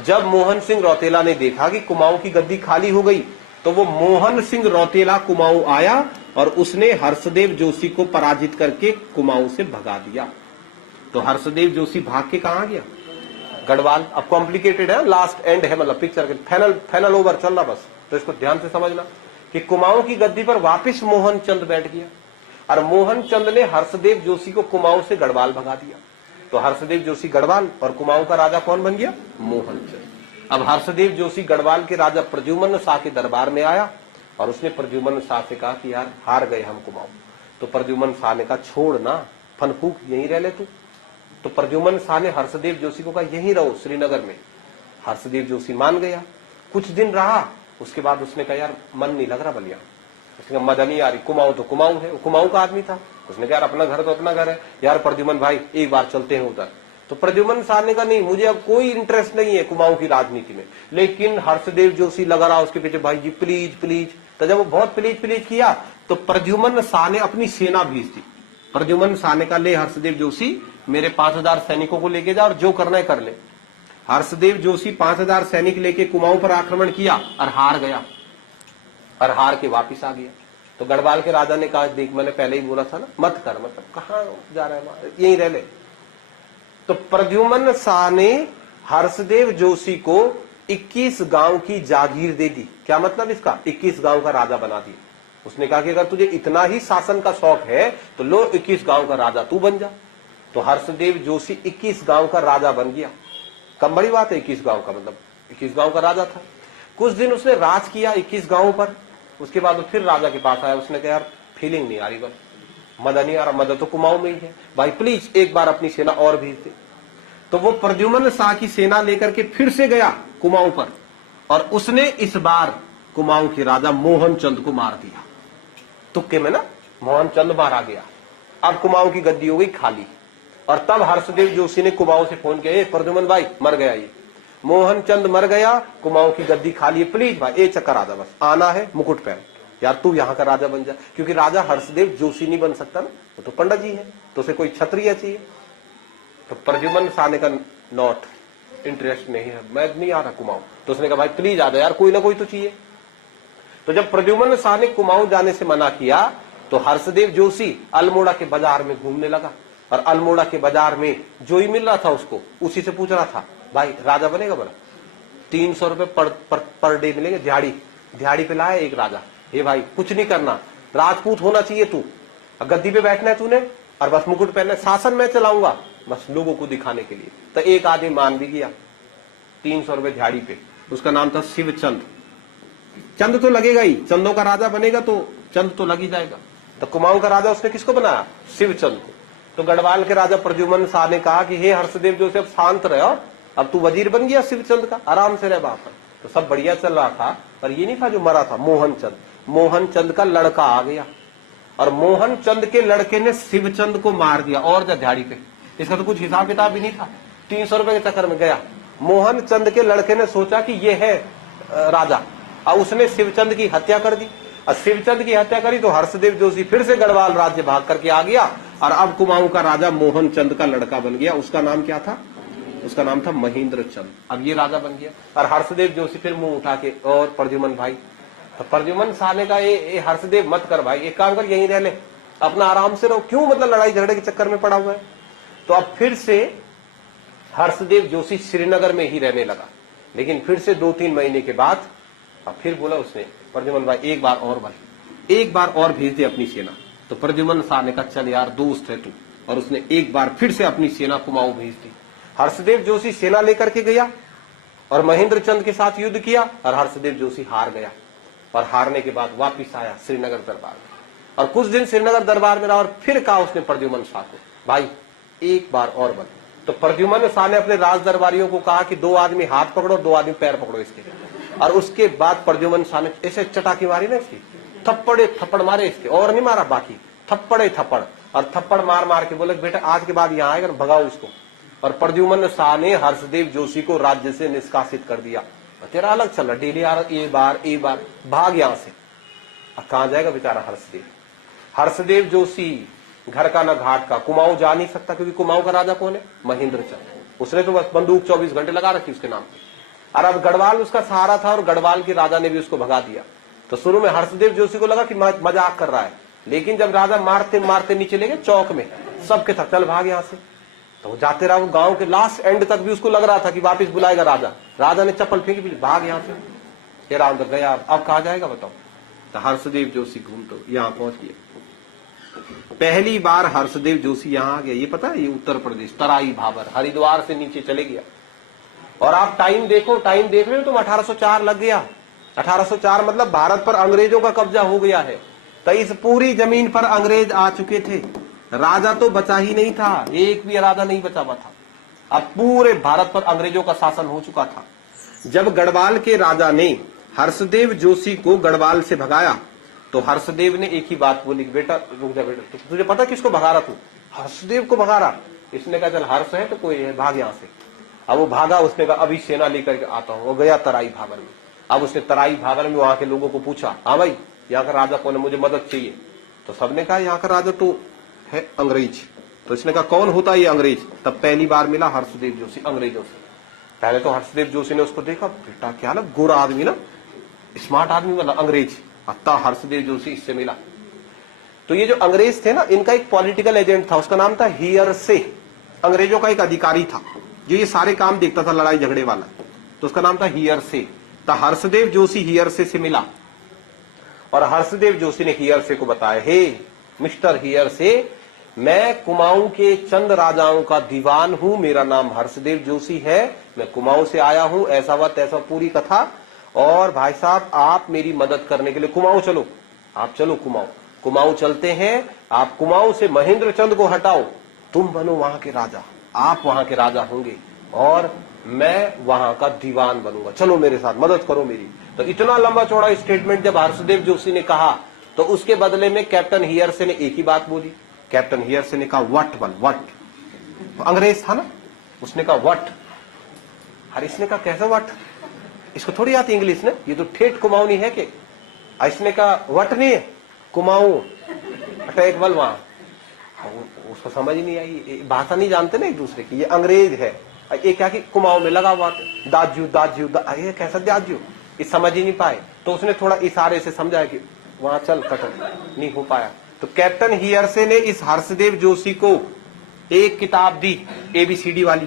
जब मोहन सिंह रौतेला ने देखा कि कुमाऊं की गद्दी खाली हो गई, तो वो मोहन सिंह रौतेला कुमाऊं आया, और उसने हर्षदेव जोशी को पराजित करके कुमाऊं से भगा दिया। तो हर्षदेव जोशी भाग के कहां गया? गढ़वाल। अब कॉम्प्लिकेटेड है, लास्ट एंड है, मतलब पिक्चर के फाइनल ओवर चल रहा बस, तो इसको ध्यान से समझना कि कुमाऊं की गद्दी पर वापिस मोहन चंद बैठ गया, और मोहन चंद ने हर्षदेव जोशी को कुमाऊं से गढ़वाल भगा दिया। तो हर्षदेव जोशी गढ़वाल, और कुमाऊं का राजा कौन बन गया? मोहन चंद। अब हर्षदेव जोशी गढ़वाल के राजा प्रद्युम्न शाह के दरबार में आया, और उसने प्रद्युम्न शाह से कहा कि यार हार गए हम कुमाऊं। तो प्रद्युम्न शाह ने कहा छोड़ ना, फनफूक यहीं रह ले तू। तो प्रद्युम्न शाह ने हर्षदेव जोशी को कहा यहीं रहो श्रीनगर में। हर्षदेव जोशी मान गया, कुछ दिन रहा, उसके बाद उसने कहा यार मन नहीं लग रहा बलिया, उसने कहा मजा नहीं आ रही, कुमाऊं तो कुमाऊं है, कुमाऊं का आदमी था। उसने कहा यार अपना घर तो अपना घर है, यार प्रद्युम्न भाई एक बार चलते हैं उधर। तो प्रद्युम्न शाह ने कहा नहीं, मुझे अब कोई इंटरेस्ट नहीं है कुमाऊं की राजनीति में। लेकिन हर्षदेव जोशी लगा रहा उसके पीछे, भाई जी प्लीज प्लीज। तो जब वो बहुत प्लीज प्लीज किया, तो प्रद्युम्न शाह ने अपनी सेना भेज दी। प्रद्युम्न शाह ने कहा ले हर्षदेव जोशी मेरे 5000 सैनिकों को लेके जा, और जो करना है कर ले। हर्षदेव जोशी 5000 सैनिक लेके कुमाऊं पर आक्रमण किया, और हार गया, और हार के वापिस आ गया। तो गढ़वाल के राजा ने कहा देख मैंने पहले ही बोला था ना, मत कर, मतलब कहां जा रहा है, यहीं रह ले। तो प्रद्युम्न शाह ने हर्षदेव जोशी को 21 गांव की जागीर दे दी। क्या मतलब इसका? 21 गांव का राजा बना दिया। उसने कहा कि अगर तुझे इतना ही शासन का शौक है तो लो 21 गांव का राजा तू बन जा। तो हर्षदेव जोशी 21 गांव का राजा बन गया। कम बड़ी बात है 21 गांव का, मतलब 21 गांव का राजा था। कुछ दिन उसने राज किया 21 गांवों पर, उसके बाद वो फिर राजा के पास आया। उसने कहा यार फीलिंग नहीं आ रही, बस मजा नहीं आ रहा, मजा तो कुमाऊं में ही है, भाई प्लीज एक बार अपनी सेना और भेज दे। तो वो प्रद्युम्न शाह की सेना लेकर के फिर से गया कुमाऊं पर, और उसने इस बार कुमाऊं के राजा मोहन चंद को मार दिया। तुक्के में ना मोहन चंद मारा गया। अब कुमाऊं की गद्दी हो गई खाली। और तब हर्षदेव जोशी ने कुमाऊं से फोन किया, प्रद्युम्न भाई मर गया, ये मोहन चंद मर गया, कुमाऊं की गद्दी खाली है, प्लीज भाई एक चक्कर आजा, बस आना है, मुकुट पहन, यार तू यहाँ का राजा बन जा। क्योंकि राजा हर्षदेव जोशी नहीं बन सकता ना, वो तो पंडित जी है, तो उसे कोई क्षत्रिय चाहिए। तो प्रद्युम्न शाह ने कहा नॉट इंटरेस्ट, नहीं है, मैं नहीं आ रहा कुमाऊं। तो उसने कहा भाई प्लीज आ जा यार, कोई ना कोई तो चाहिए। तो जब प्रद्युम्न शाह ने कुमाऊं जाने से मना किया तो हर्षदेव जोशी अल्मोड़ा के बाजार में घूमने लगा, और अल्मोड़ा के बाजार में जो ही मिल रहा था उसको उसी से पूछ रहा था, भाई राजा बनेगा बोला, 300 रुपए पर डे मिलेंगे, दिहाड़ी पे लाया एक राजा। ये भाई कुछ नहीं करना, राजपूत होना चाहिए तू, गद्दी पे बैठना है तूने, और बस मुकुट पहनना है, शासन मैं चलाऊंगा बस लोगों को दिखाने के लिए। तो एक आदमी मान भी गया 300 रुपए दिहाड़ी पे, उसका नाम था शिवचंद। चंद तो लगेगा ही, चंदों का राजा बनेगा तो चंद तो लग ही जाएगा। तो कुमाऊं का राजा उसने किसको बनाया, शिवचंद को। तो गढ़वाल के राजा प्रद्युम्न शाह ने कहा कि हे हर्षदेव जोशी अब शांत रहो, अब तू वजीर बन गया शिवचंद का, आराम से रह बाप। तो सब बढ़िया चल रहा था, पर ये नहीं था जो मरा था मोहन चंद। मोहन चंद का लड़का आ गया, और मोहन चंद के लड़के ने शिवचंद को मार दिया, और जा दिहाड़ी पे। इसका तो कुछ हिसाब किताब भी नहीं था, 300 रुपए के चक्कर में गया। मोहन चंद के लड़के ने सोचा कि ये है राजा, और उसने शिवचंद की हत्या कर दी। और शिवचंद की हत्या करी तो हर्षदेव जोशी फिर से गढ़वाल राज्य भाग करके आ गया, और अब कुमाऊं का राजा मोहन चंद का लड़का बन गया। उसका नाम क्या था, उसका नाम था महेंद्र चंद। अब ये राजा बन गया, और हर्षदेव जोशी फिर मुंह उठा के, और प्रद्युम्न भाई, तो प्रद्युम्न शाह ने कहा ये हर्षदेव मत कर भाई, एक काम कर यहीं रह ले, अपना आराम से रहो, क्यों मतलब लड़ाई झगड़े के चक्कर में पड़ा हुआ है। तो अब फिर से हर्षदेव जोशी श्रीनगर में ही रहने लगा। लेकिन फिर से 2-3 महीने के बाद अब फिर बोला उसने, प्रद्युम्न भाई एक बार और भेज दे अपनी सेना। तो प्रद्युम्न शाह ने कहा चल यार दोस्त है तू, और उसने एक बार फिर से अपनी सेना कुमाऊं भेज दी। हर्षदेव जोशी सेना लेकर के गया और महेंद्र चंद के साथ युद्ध किया, और हर्षदेव जोशी हार गया, और हारने के बाद वापिस आया श्रीनगर दरबार में, और कुछ दिन श्रीनगर दरबार में रहा, और फिर कहा उसने प्रद्युम्न शाह को, भाई एक बार और बन। तो प्रद्युम्न शाह ने अपने राज दरबारियों को कहा कि 2 आदमी हाथ पकड़ो, 2 आदमी पैर पकड़ो इसके। और उसके बाद प्रद्युम्न शाह ने ऐसे चटाकी मारी ना इसकी, थप्पड़ मारे इसके, और नहीं मारा बाकी, थप्पड़, और थप्पड़ मार मार के बोले बेटा आज के बाद यहाँ आएगा भगाओ इसको। और प्रद्युम्न शाह ने हर्षदेव जोशी को राज्य से निष्कासित कर दिया। तेरा अलग चल रहा डेली यार, एक बार भाग यहां से। अब कहां जाएगा बेचारा हर्षदेव जोशी, घर का ना घाट का, कुमाऊं जा नहीं सकता, क्योंकि कुमाऊं का राजा कौन है, महेंद्र चंद। उसने तो बस बंदूक 24 घंटे लगा रखी उसके नाम पे, और अब गढ़वाल उसका सहारा था, और गढ़वाल के राजा ने भी उसको भगा दिया। तो शुरू में हर्षदेव जोशी को लगा कि मजाक कर रहा है, लेकिन जब राजा मारते मारते नीचे ले गए चौक में, सबके था चल भाग यहां से। तो वो जाते रहा, वो गांव के लास्ट एंड तक भी उसको लग रहा था कि वापस बुलाएगा राजा। राजा ने चप्पल फेंकी, भाग यहां से, ये राम तक गया, अब कहा जाएगा बताओ। तो हर्षदेव जोशी घूम तो यहाँ पहुंच गया। पहली बार हर्षदेव जोशी यहाँ आ गया, ये पता है, ये उत्तर प्रदेश तराई भाबर हरिद्वार से नीचे चले गया। और आप टाइम देखो, टाइम देख रहे हो तुम, 1804 लग गया। 1804 मतलब भारत पर अंग्रेजों का कब्जा हो गया है। तो इस पूरी जमीन पर अंग्रेज आ चुके थे, राजा तो बचा ही नहीं था, एक भी राजा नहीं बचा हुआ था। अब पूरे भारत पर अंग्रेजों का शासन हो चुका था। जब गढ़वाल के राजा ने हर्षदेव जोशी को गढ़वाल से भगाया, तो हर्षदेव ने एक ही बात बोली, बेटा रुक जा बेटा, तो तुझे पता किसको भगा रहा तू, हर्षदेव को भगा रहा। इसने कहा चल हर्ष है तो कोई है, भाग यहां से। अब वो भागा, उसने कहा अभी सेना लेकर के आता हूं। वो गया तराई भाबर में। अब उसने तराई भाबर में वहां के लोगों को पूछा, हाँ भाई यहाँ का राजा कौन है, मुझे मदद चाहिए। तो सबने कहा यहाँ का राजा तो है अंग्रेज। तो इसने कहा कौन होता है ये अंग्रेज। तब पहली बार मिला हर्षदेव जोशी अंग्रेजों से। पहले तो हर्षदेव जोशी ने उसको देखा, बेटा क्या ना गोरा आदमी ना, स्मार्ट आदमी वाला अंग्रेज। अत्ता हर्षदेव जोशी इससे मिला। तो ये जो अंग्रेज थे ना, इनका एक पॉलिटिकल एजेंट था, उसका नाम था हियर से। अंग्रेजों का एक अधिकारी था जो ये सारे काम देखता था, लड़ाई झगड़े वाला, तो उसका नाम था हियर से। तो हर्षदेव जोशी हियर से मिला, और हर्षदेव जोशी ने हियर से को बताया, हे मिस्टर हियर से, मैं कुमाऊं के चंद राजाओं का दीवान हूं, मेरा नाम हर्षदेव जोशी है, मैं कुमाऊं से आया हूं, ऐसा व तैसा पूरी कथा। और भाई साहब आप मेरी मदद करने के लिए कुमाऊं चलो, आप चलो कुमाऊं। कुमाऊं चलते हैं, आप कुमाऊं से महेंद्र चंद को हटाओ, तुम बनो वहां के राजा, आप वहां के राजा होंगे और मैं वहां का दीवान बनूंगा, चलो मेरे साथ, मदद करो मेरी। तो इतना लंबा चौड़ा स्टेटमेंट जब हर्षदेव जोशी ने कहा तो उसके बदले में कैप्टन हियरसे ने एक ही बात बोली। कैप्टन हियरसे ने कहा वट बल वट, तो अंग्रेज था ना, उसने कहा वट। हर इसने कहा कैसे वट, इसको थोड़ी आती इंग्लिश ने, ये तो ठेठ कुमाऊनी है कि। इसने कहा वट नहीं है, कुमाऊं अटैक बल वहां। उसको समझ ही नहीं आई, भाषा नहीं जानते ना एक दूसरे की, ये अंग्रेज है, ये क्या कि कुमाऊं में लगा हुआ दाजू दाजू ये कैसा दाजू, ये समझ ही नहीं पाए। तो उसने थोड़ा इशारे से समझाया कि वहां चल, कटक नहीं हो पाया। तो कैप्टन हियरसे ने इस हर्षदेव जोशी को एक किताब दी ABCD वाली,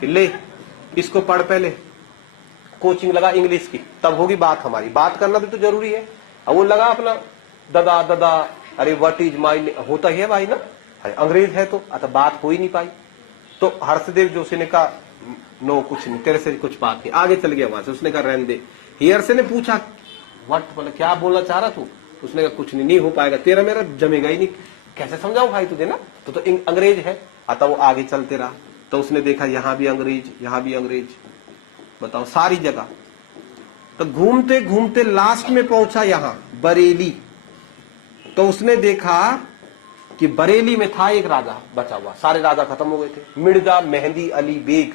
कि ले इसको पढ़, पहले कोचिंग लगा इंग्लिश की, तब होगी बात हमारी, बात करना भी तो जरूरी है। अब वो लगा अपना दादा दादा, अरे व्हाट इज माई, होता ही है भाई ना, अरे अंग्रेज है तो बात हो ही नहीं पाई। तो हर्षदेव जोशी ने कहा नो कुछ नहीं, तेरे से कुछ बात नहीं, आगे चल गया वहां से। उसने कहा रहने दे। हियरसे ने पूछा व्हाट, बोला क्या बोलना चाह रहा तू? उसने कहा कुछ नहीं हो पाएगा, तेरा मेरा जमेगा ही नहीं, कैसे समझाऊं भाई तुझे ना, तो अंग्रेज है। अतः वो आगे चलते रहा, तो उसने देखा यहां भी अंग्रेज, यहां भी अंग्रेज, बताओ सारी जगह। तो घूमते घूमते लास्ट में पहुंचा यहां बरेली। तो उसने देखा कि बरेली में था एक राजा बचा हुआ, सारे राजा खत्म हो गए थे, मिर्जा मेहंदी अली बेग।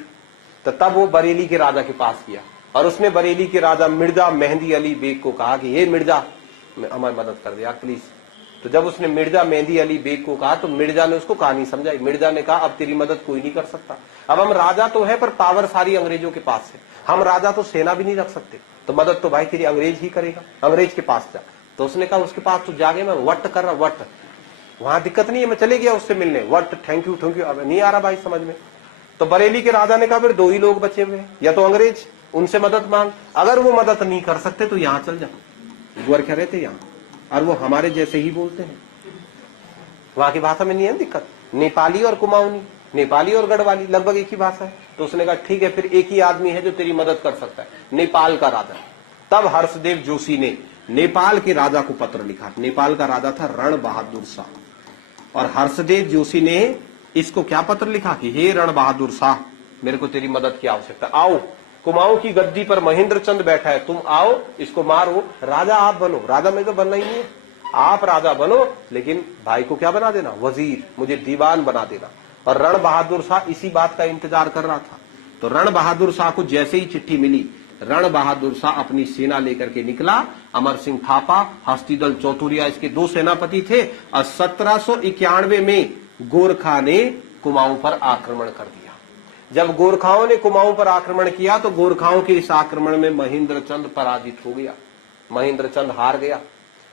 तो तब वो बरेली के राजा के पास गया और उसने बरेली के राजा मिर्जा मेहंदी अली बेग को कहा कि हे मिर्जा, हमारी मदद कर दे यार प्लीज। तो जब उसने मिर्जा मेहंदी अली बेग को कहा तो मिर्जा ने उसको कहानी समझाई। मिर्जा ने कहा अब तेरी मदद कोई नहीं कर सकता, अब हम राजा तो है पर पावर सारी अंग्रेजों के पास है, हम राजा तो सेना भी नहीं रख सकते, तो मदद तो भाई तेरी अंग्रेज ही करेगा, अंग्रेज के पास जा। तो उसने कहा उसके पास तो जागे, मैं वट कर रहा, वट वहां दिक्कत नहीं है, मैं चले गया उससे मिलने, वट थैंक यू, अब नहीं आ रहा भाई समझ में। तो बरेली के राजा ने कहा फिर दो ही लोग बचे हुए, या तो अंग्रेज, उनसे मदद मांग, अगर वो मदद नहीं कर सकते तो यहां चल जा, गोरखा रहते यहाँ और वो हमारे जैसे ही बोलते हैं, वहां की भाषा में नहीं है दिक्कत, नेपाली और कुमाऊनी, नेपाली और गढ़वाली लगभग एक ही भाषा है। तो उसने कहा ठीक है, फिर एक ही आदमी है जो तेरी मदद कर सकता है, नेपाल का राजा। तब हर्षदेव जोशी ने नेपाल के राजा को पत्र लिखा। नेपाल का राजा था रण बहादुर शाह, और हर्षदेव जोशी ने इसको क्या पत्र लिखा कि हे रण बहादुर शाह, मेरे को तेरी मदद की आवश्यकता, आओ कुमाऊं की गद्दी पर महेंद्र चंद बैठा है, तुम आओ इसको मारो, राजा आप बनो, राजा में तो बनना ही नहीं है, आप राजा बनो, लेकिन भाई को क्या बना देना, वजीर, मुझे दीवान बना देना। और रण बहादुर शाह इसी बात का इंतजार कर रहा था। तो रण बहादुर शाह को जैसे ही चिट्ठी मिली, रण बहादुर शाह अपनी सेना लेकर के निकला। अमर सिंह थापा, हस्तीदल चौतुरिया इसके दो सेनापति थे, और 1791 में गोरखा ने कुमाऊं पर आक्रमण कर दिया। जब गोरखाओं ने कुमाऊं पर आक्रमण किया तो गोरखाओं के इस आक्रमण में महेंद्र चंद पराजित हो गया, महेंद्र चंद हार गया।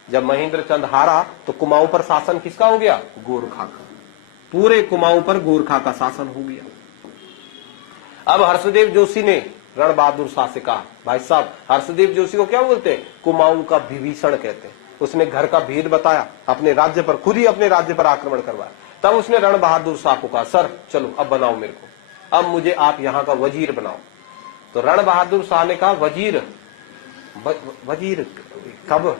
जब महेंद्र चंद हारा तो कुमाऊं पर शासन किसका हो गया, गोरखा का, पूरे कुमाऊं पर गोरखा का शासन हो गया। अब हर्षदेव जोशी ने रण बहादुर शाह से कहा, भाई साहब, हर्षदेव जोशी को क्या बोलते हैं, कुमाऊं का विभीषण कहते हैं। उसने घर का भेद बताया, अपने राज्य पर, खुद ही अपने राज्य पर आक्रमण करवाया। तब उसने रण बहादुर शाह को कहा, सर चलो अब बनाओ मेरे को, अब मुझे आप यहां का वजीर बनाओ। तो रण बहादुर शाह ने कहा वजीर, वजीर कब?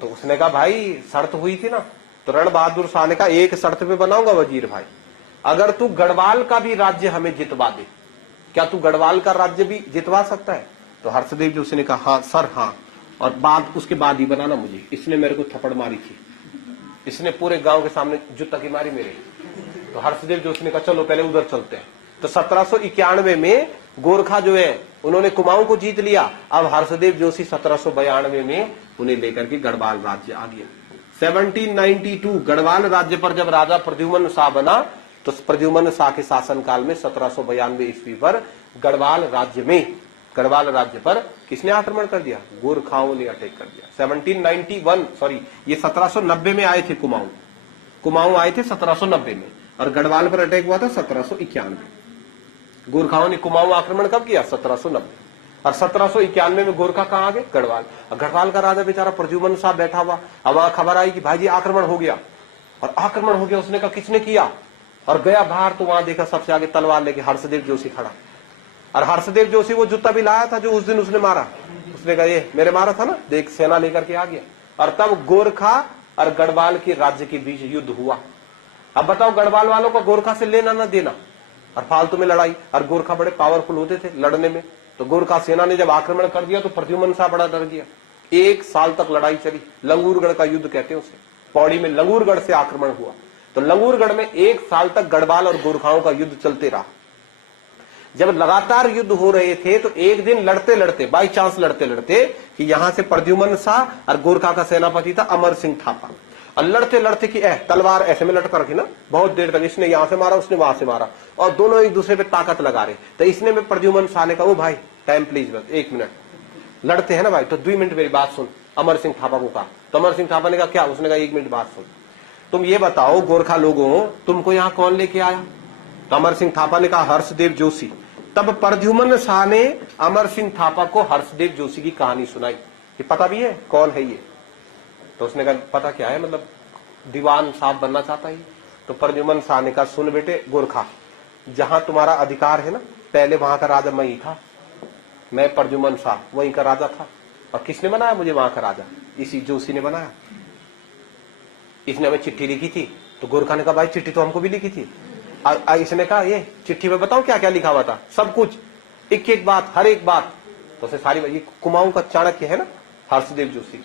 तो उसने कहा भाई शर्त हुई थी ना। तो रण बहादुर शाह ने कहा एक शर्त पे बनाऊंगा वजीर भाई, अगर तू गढ़वाल का भी राज्य हमें जितवा दे। क्या तू गढ़वाल का राज्य भी जितवा सकता है? तो हर्षदेव जोशी ने कहा हाँ सर हाँ, और बाद उसके बाद ही बनाना मुझे। इसने मेरे को थप्पड़ मारी थी, इसने पूरे गांव के सामने जुत्ता की मारी मेरे। तो हर्षदेव जोशी ने कहा चलो पहले उधर चलते हैं। तो 1791 में गोरखा जो है उन्होंने कुमाऊं को जीत लिया। अब हर्षदेव जोशी 1792 में उन्हें लेकर के गढ़वाल राज्य आ गया। 1792 गढ़वाल राज्य पर जब राजा प्रद्युम्न शाह बना तो प्रद्युम्न शाह के शासनकाल में 1792 ईस्वी पर गढ़वाल राज्य पर किसने आक्रमण कर दिया, गोरखाओं ने अटैक कर दिया। 1791 सॉरी ये 1790 में आए थे, कुमाऊं आए थे 1790 में, और गढ़वाल पर अटैक हुआ था 1791। गोरखाओं ने कुमाऊं आक्रमण कब किया, 1790, और 1791 में गोरखा कहां आ गए, गढ़वाल। गढ़वाल का राजा बेचारा प्रद्युम्न शाह बैठा हुआ। अब वहां खबर आई कि भाई जी आक्रमण हो गया, और आक्रमण हो गया। उसने कहा किसने किया, और गया बाहर तो वहां देखा सबसे आगे तलवार लेके हर्षदेव जोशी खड़ा। और हर्षदेव जोशी वो जूता भी लाया था जो उस दिन उसने मारा। उसने कहा ये मेरे मारा था ना, देख सेना लेकर के आ गया। और तब गोरखा और गढ़वाल के राज्य के बीच युद्ध हुआ। अब बताओ गढ़वाल वालों को गोरखा से लेना ना देना, और फालतू में लड़ाई, और गोरखा बड़े पावरफुल होते थे लड़ने में। तो गोरखा सेना ने जब आक्रमण कर दिया तो प्रद्युम्न शाह बड़ा डर गया। 1 साल तक लड़ाई चली, लंगूरगढ़ का युद्ध कहते हैं उसे। पौड़ी में लंगूरगढ़ से आक्रमण हुआ, तो लंगूरगढ़ में 1 साल तक गढ़वाल और गोरखाओं का युद्ध चलते रहा। जब लगातार युद्ध हो रहे थे तो एक दिन लड़ते लड़ते, बाई चांस लड़ते लड़ते, कि यहां से प्रद्युम्न शाह और गोरखा का सेनापति था अमर सिंह थापा, और लड़ते लड़ते कि तलवार ऐसे में लटका रखी ना बहुत देर तक, इसने यहां से मारा उसने वहां से मारा, और दोनों एक दूसरे पे ताकत लगा रहे। तो इसने में प्रद्युम्न शाह ने कहा, ओ भाई टाइम प्लीज, बस 1 मिनट, लड़ते हैं ना भाई, तो 2 मिनट मेरी बात सुन। अमर सिंह थापा को कहा, तो अमर सिंह थापा ने कहा क्या? उसने कहा 1 मिनट बात सुन, तुम ये बताओ गोरखा लोगों, तुमको यहाँ कौन लेके आया? तो अमर सिंह थापा ने कहा हर्षदेव जोशी। तब प्रद्युम्न शाह ने अमर सिंह थापा को हर्षदेव जोशी की कहानी सुनाई, कि पता भी है कौन है ये? तो उसने कहा पता क्या है, मतलब दीवान साहब बनना चाहता है। तो प्रद्युम्न शाह ने कहा सुन बेटे गोरखा, जहां तुम्हारा अधिकार है ना, पहले वहां का राजा मैं ही था, मैं प्रद्युम्न शाह वहीं का राजा था। और किसने बनाया मुझे वहां का राजा? इसी जोशी ने बनाया। इसने हमें चिट्ठी लिखी थी। तो गोरखा ने कहा भाई चिट्ठी तो हमको भी लिखी थी। इसने कहा ये चिट्ठी में बताओ क्या क्या लिखा हुआ था? सब कुछ, एक एक बात, हर एक बात। तो उसे सारी, ये कुमाऊं का चाणक्य है ना हर्षदेव जोशी।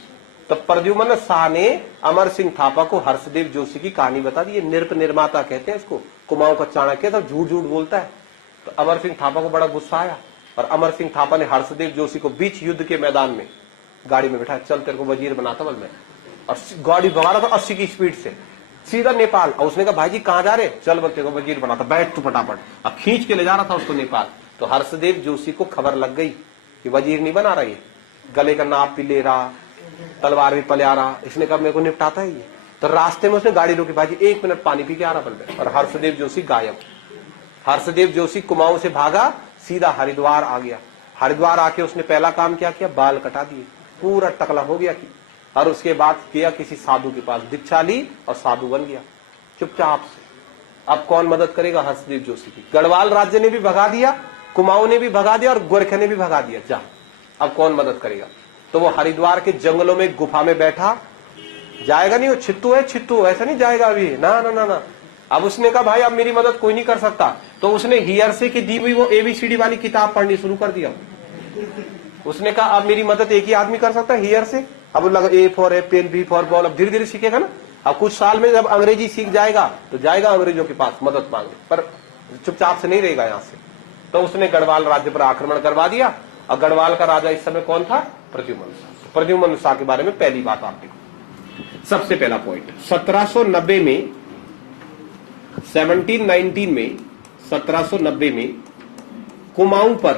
तो प्रद्युम्न शाह ने अमर सिंह थापा को हर्षदेव जोशी की कहानी बता दी। ये नृप निर्माता कहते हैं इसको, कुमाऊं का चाणक्य, तो झूठ झूठ बोलता है। तो अमर सिंह थापा को बड़ा गुस्सा आया, और अमर सिंह थापा ने हर्षदेव जोशी को बीच युद्ध के मैदान में गाड़ी में बैठा, चल तेरे को वजीर बनाता बल मैं, और गाड़ी भगा रहा था 80 की स्पीड से सीधा नेपाल। और उसने कहा भाई जी कहां जा रहे? चल बल तेरे को वजीर बनाता, बैठ तू फटाफट। अब खींच के ले जा रहा था उसको नेपाल। तो हर्षदेव जोशी को खबर लग गई कि वजीर नहीं बना रहा, ये गले का नाप भी ले रहा, तलवार भी पले आ रहा। इसने कहा मेरे को निपटाता है ये। तो रास्ते में उसने गाड़ी रोकी, भाई 1 मिनट पानी पी के आ रहा बल में, और हर्षदेव जोशी गायब। हर्षदेव जोशी कुमाऊं से भागा, सीधा हरिद्वार आ गया। हरिद्वार आके उसने पहला काम क्या किया? बाल कटा दिए, पूरा टकला हो गया। और उसके बाद किया किसी साधु के पास दीक्षा ली और साधु बन गया चुपचाप से। अब कौन मदद करेगा? हर्षदेव जोशी की। गढ़वाल राज्य ने भी भगा दिया, कुमाऊं ने भी भगा दिया, और गोरखे ने भी भगा दिया। जा अब कौन मदद करेगा? तो वो हरिद्वार के जंगलों में गुफा में बैठा। जाएगा नहीं, वो छित्तू है, छित्तू ऐसा नहीं जाएगा अभी, ना ना ना ना। अब उसने कहा भाई अब मेरी मदद कोई नहीं कर सकता। तो उसने हियरसे की दी हुई वो ABCD वाली किताब पढ़नी शुरू कर दिया। उसने कहा अब मेरी मदद एक ही आदमी कर सकता है, हियरसे। अब लगा A for Apple, B for ball. अब धीरे धीरे सीखेगा ना। अब कुछ साल में जब अंग्रेजी सीख जाएगा तो जाएगा अंग्रेजों के पास मदद मांगे, पर चुपचाप से नहीं रहेगा यहां से। तो उसने गढ़वाल राज्य पर आक्रमण करवा दिया। और गढ़वाल का राजा इस समय कौन था? प्रद्युम्न शाह। प्रद्युम्न शाह के बारे में पहली बात आप देखो। सबसे पहला पॉइंट, 1790 में 1790 में कुमाऊं पर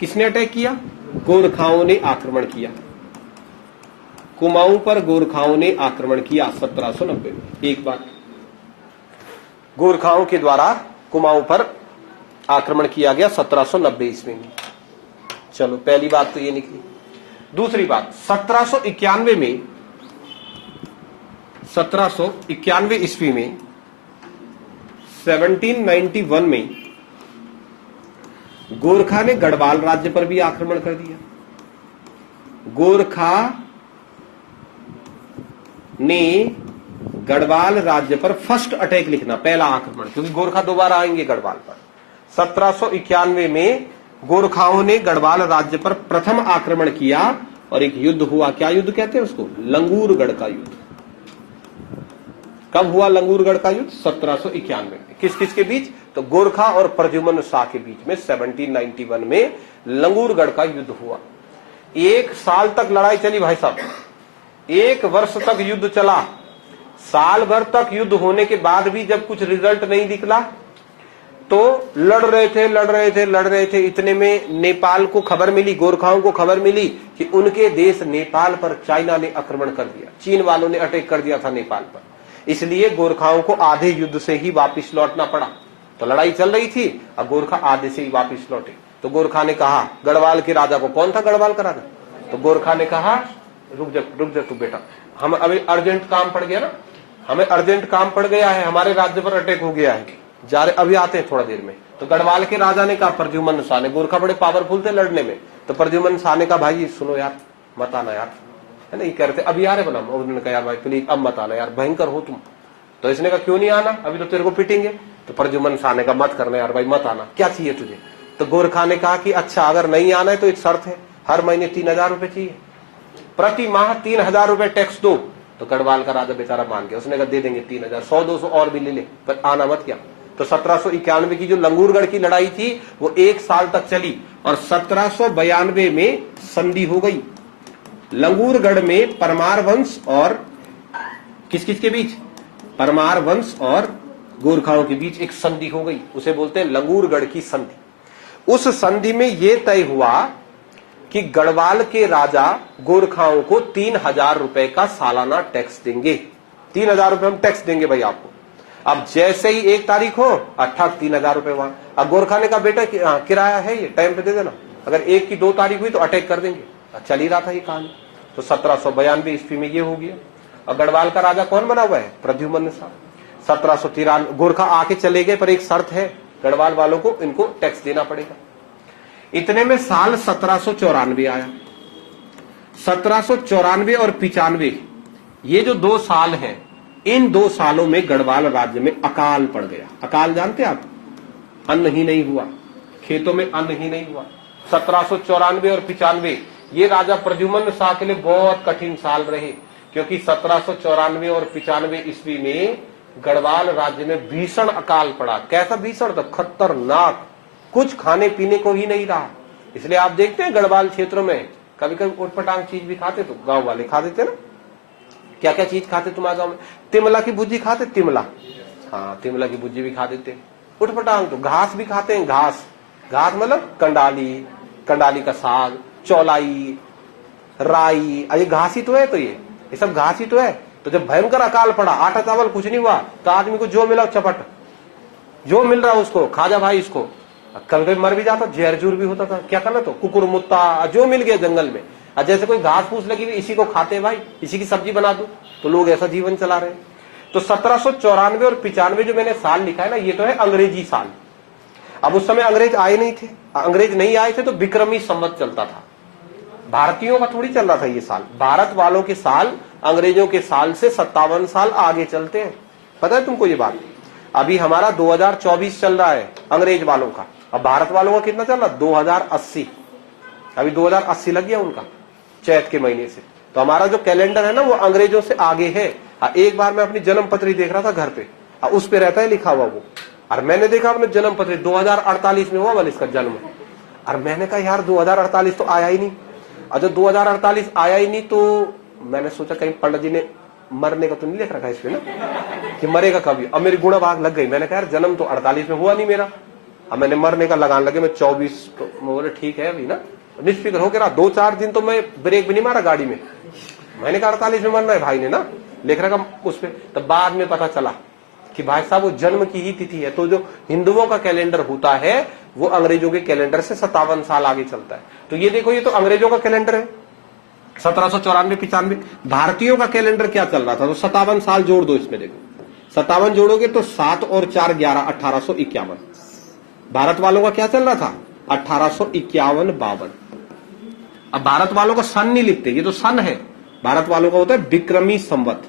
किसने अटैक किया? गोरखाओं ने आक्रमण किया। कुमाऊं पर गोरखाओं ने आक्रमण किया 1790 में। एक बात, गोरखाओं के द्वारा कुमाऊं पर आक्रमण किया गया 1790 ईस्वी में। चलो पहली बात तो ये निकली। दूसरी बात, 1791 में 1791 ईस्वी में 1791 में गोरखा ने गढ़वाल राज्य पर भी आक्रमण कर दिया। गोरखा ने गढ़वाल राज्य पर फर्स्ट अटैक लिखना, पहला आक्रमण, क्योंकि गोरखा दोबारा आएंगे गढ़वाल पर। 1791 में गोरखाओं ने गढ़वाल राज्य पर प्रथम आक्रमण किया और एक युद्ध हुआ। क्या युद्ध कहते हैं उसको? लंगूरगढ़ का युद्ध। कब हुआ लंगूरगढ़ का युद्ध? 1791 में। किस किस के बीच? तो गोरखा और प्रद्युम्न शाह के बीच में 1791 में लंगूरगढ़ का युद्ध हुआ। 1 साल तक लड़ाई चली भाई साहब, 1 वर्ष तक युद्ध चला। साल भर तक युद्ध होने के बाद भी जब कुछ रिजल्ट नहीं निकला तो लड़ रहे थे। इतने में नेपाल को खबर मिली, गोरखाओं को खबर मिली कि उनके देश नेपाल पर चाइना ने आक्रमण कर दिया, चीन वालों ने अटैक कर दिया था नेपाल पर। इसलिए गोरखाओं को आधे युद्ध से ही वापस लौटना पड़ा। तो लड़ाई चल रही थी, अब गोरखा आधे से ही वापस लौटे। तो गोरखा ने कहा, गढ़वाल के राजा को, कौन था गढ़वाल का राजा? तो गोरखा ने कहा रुक जा तू बेटा, हम अभी अर्जेंट काम पड़ गया ना, हमें अर्जेंट काम पड़ गया है, हमारे राज्य पर अटैक हो गया है, जा रहे, अभी आते हैं थोड़ा देर में। तो गढ़वाल के राजा ने कहा प्रद्युम्न शाह ने, गोरखा बड़े पावरफुल थे लड़ने में, तो प्रद्युम्न शाह ने कहा भाई सुनो यार, मत आना यार, है ना। ये कह रहे थे अभी आ रहे बोला, उन्होंने कहा यार भाई प्लीज अब मत आना यार, भयंकर हो तुम। तो इसने कहा क्यों नहीं आना, अभी तो तेरे को पिटेंगे। तो प्रद्युम्न शाह ने कहा मत करना यार भाई, मत आना, क्या चाहिए तुझे। तो गोरखा ने कहा कि अच्छा अगर नहीं आना है तो एक शर्त है, हर महीने 3000 रुपए चाहिए, प्रति माह 3000 रुपए टैक्स दो। तो गढ़वाल का राजा बेचारा मान गया, उसने कहा दे देंगे 3000, 100-200 और भी ले ले, पर आना मत क्या। तो 1791 की जो लंगूरगढ़ की लड़ाई थी वो 1 साल तक चली और 1792 में संधि हो गई। लंगूरगढ़ में परमार वंश और किस किस के बीच, परमार वंश और गोरखाओं के बीच एक संधि हो गई, उसे बोलते हैं लंगूरगढ़ की संधि। उस संधि में यह तय हुआ कि गढ़वाल के राजा गोरखाओं को 3000 रुपए का सालाना टैक्स देंगे। 3000 रुपए हम टैक्स देंगे भाई आपको। अब जैसे ही 1 तारीख हो अट्ठात 3000 रुपए वहां। अब गोरखा ने कहा बेटा किराया है ये, टाइम पे दे देना, अगर 1 की 2 तारीख हुई तो अटैक कर देंगे। चल ही रहा था ये कहानी। तो 1792 ईस्वी में ये हो गया। और गढ़वाल का राजा कौन बना हुआ है, प्रद्युम्न शाह। 1793 गोरखा आके चले गए, पर एक शर्त है, गढ़वाल वालों को इनको टैक्स देना पड़ेगा। इतने में साल 1794 आया। 1794 और 95 ये जो 2 साल हैं, इन 2 सालों में गढ़वाल राज्य में अकाल पड़ गया। अकाल जानते आप, अन्न ही नहीं हुआ, खेतों में अन्न ही नहीं हुआ। 1794 और 95 ये राजा प्रद्युम्न शाह के लिए बहुत कठिन साल रहे, क्योंकि 1794 और 95 ईस्वी में गढ़वाल राज्य में भीषण अकाल पड़ा। कैसा भीषण था, खतरनाक, कुछ खाने पीने को ही नहीं रहा। इसलिए आप देखते हैं गढ़वाल क्षेत्रों में कभी कभी उटपटांग चीज भी खाते, तो गांव वाले खा देते ना। क्या क्या चीज खाते तुम्हारे गांव में, तिमला की भुज्जी खाते, तिमला, हाँ तिमला की भुज्जी भी खा देते। उटपटांग तो घास भी खाते हैं, घास, घास मतलब कंडाली, कंडाली का साग, चौलाई, राई, ये घास ही तो है। तो ये सब घास ही तो है। तो जब भयंकर अकाल पड़ा, आटा चावल कुछ नहीं हुआ, तो आदमी को जो मिला चपट, जो मिल रहा उसको खा जा भाई इसको। कभी मर भी जाता, जहर जूर भी होता था, क्या करना, तो कुकुर मुत्ता जो मिल गया जंगल में। जैसे कोई घास फूस लगी हुई, इसी को खाते भाई, इसी की सब्जी बना दो, तो लोग ऐसा जीवन चला रहे। तो 1794 और 95 जो मैंने साल लिखा है ना, ये तो है अंग्रेजी साल। अब उस समय अंग्रेज आए नहीं थे, अंग्रेज नहीं आए थे तो विक्रमी संवत चलता था, भारतीयों का थोड़ी चल रहा था ये साल। भारत वालों के साल अंग्रेजों के साल से 57 साल आगे चलते हैं, पता है तुमको ये बात। अभी हमारा 2024 चल रहा है अंग्रेज वालों का, अब भारत वालों का कितना चल रहा है, 2080। अभी 2080 लग गया उनका चैत के महीने से। तो हमारा जो कैलेंडर है ना वो अंग्रेजों से आगे है। एक बार मैं अपनी जन्म पत्री देख रहा था घर पे, उस पे रहता है लिखा हुआ वो, और मैंने देखा अपने जन्म पत्री 2048 में हुआ वाले इसका जन्म, और मैंने कहा यार 2048 तो आया ही नहीं। और जब 2048 आया ही नहीं तो मैंने सोचा कहीं पंडित जी ने मरने का तो नहीं लिख रखा है इसमें ना, कि मरेगा कभी। अब मेरी गुणा भाग लग गई, मैंने कहा यार जन्म तो 48 में हुआ नहीं मेरा। अब मैंने मरने का लगान लगे, मैं 24, तो बोले ठीक है अभी ना, निष्फिक्र हो गया। 2-4 दिन तो मैं ब्रेक भी नहीं मारा गाड़ी में, मैंने कहा 48 में मरना है भाई ने ना लिख रखा उस पे। तब बाद में पता चला कि भाई साहब वो जन्म की ही तिथि है। तो जो हिंदुओं का कैलेंडर होता है वो अंग्रेजों के कैलेंडर से 57 साल आगे चलता है। तो ये देखो, ये तो अंग्रेजों का कैलेंडर है 1794-95। भारतीयों का कैलेंडर क्या चल रहा था, तो 57 साल जोड़ दो इसमें, देखो 57 जोड़ोगे तो 7 और 4 11, 1851। भारत वालों का क्या चल रहा था, 1851-52। अब भारत वालों का सन नहीं लिखते, ये तो सन है, भारत वालों का होता है विक्रमी संवत।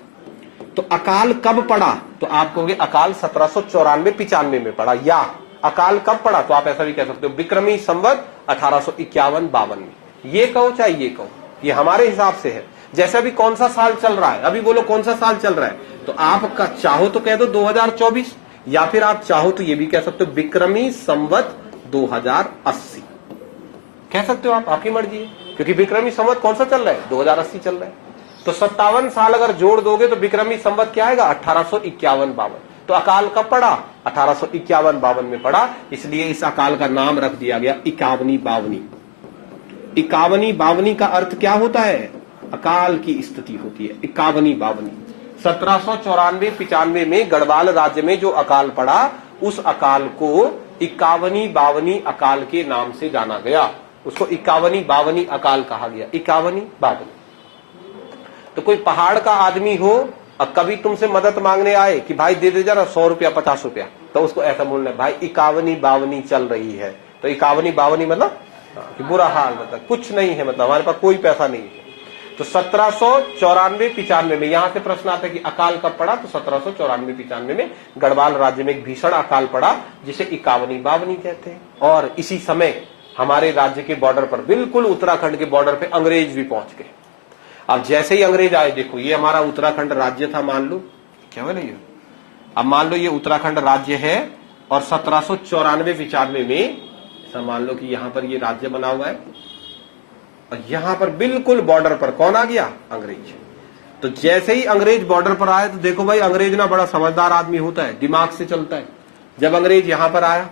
तो अकाल कब पड़ा, तो आप कहोगे अकाल 1794-95 में पड़ा, या अकाल कब पड़ा, तो आप ऐसा भी कह सकते हो विक्रमी संवत 1851-52 में। ये कहो चाहे ये कहो, ये हमारे हिसाब से है। जैसे अभी कौन सा साल चल रहा है, अभी बोलो कौन सा साल चल रहा है, तो आप चाहो तो कह दो 2024, या फिर आप चाहो तो ये भी कह सकते हो विक्रमी संवत 2080 कह सकते हो आप, आपकी मर्जी है। क्योंकि विक्रमी संवत कौन सा चल रहा है, 2080 चल रहा है। तो 57 साल अगर जोड़ दोगे तो विक्रमी संवत क्या आएगा, 1851-52। तो अकाल कब पड़ा, 1851-52 में पड़ा, इसलिए इस अकाल का नाम रख दिया गया इक्यावनी-बावनी। इक्यावनी-बावनी का अर्थ क्या होता है, अकाल की स्थिति होती है इक्यावनी-बावनी। 1794-95 में गढ़वाल राज्य में जो अकाल पड़ा, उस अकाल को इक्यावनी-बावनी अकाल के नाम से जाना गया। उसको इक्यावनी-बावनी अकाल कहा गया, इक्यावनी-बावनी। तो कोई पहाड़ का आदमी हो और कभी तुमसे मदद मांगने आए कि भाई दे दे जरा 100 रुपया 50 रुपया, तो उसको ऐसा बोलना है भाई इक्यावनी-बावनी चल रही है। तो इक्यावनी-बावनी मतलब कि बुरा हाल, मतलब कुछ नहीं है, मतलब हमारे पास कोई पैसा नहीं है। तो 1794-95 में यहां से प्रश्न आता है कि अकाल कब पड़ा, तो 1794-95 में गढ़वाल राज्य में एक भीषण अकाल पड़ा जिसे इक्यावनी बावनी कहते हैं। और इसी समय हमारे राज्य के बॉर्डर पर, बिल्कुल उत्तराखंड के बॉर्डर पे अंग्रेज भी पहुंच गए। अब जैसे ही अंग्रेज आए, देखो ये हमारा उत्तराखंड राज्य था, मान लो क्या बोले ये, अब मान लो ये उत्तराखंड राज्य है और 1794-95 में मान लो कि यहां पर ये राज्य बना हुआ है और यहां पर बिल्कुल बॉर्डर पर कौन आ गया, अंग्रेज। तो जैसे ही अंग्रेज बॉर्डर पर आए, तो देखो भाई अंग्रेज ना बड़ा समझदार आदमी होता है, दिमाग से चलता है। जब अंग्रेज यहां पर आया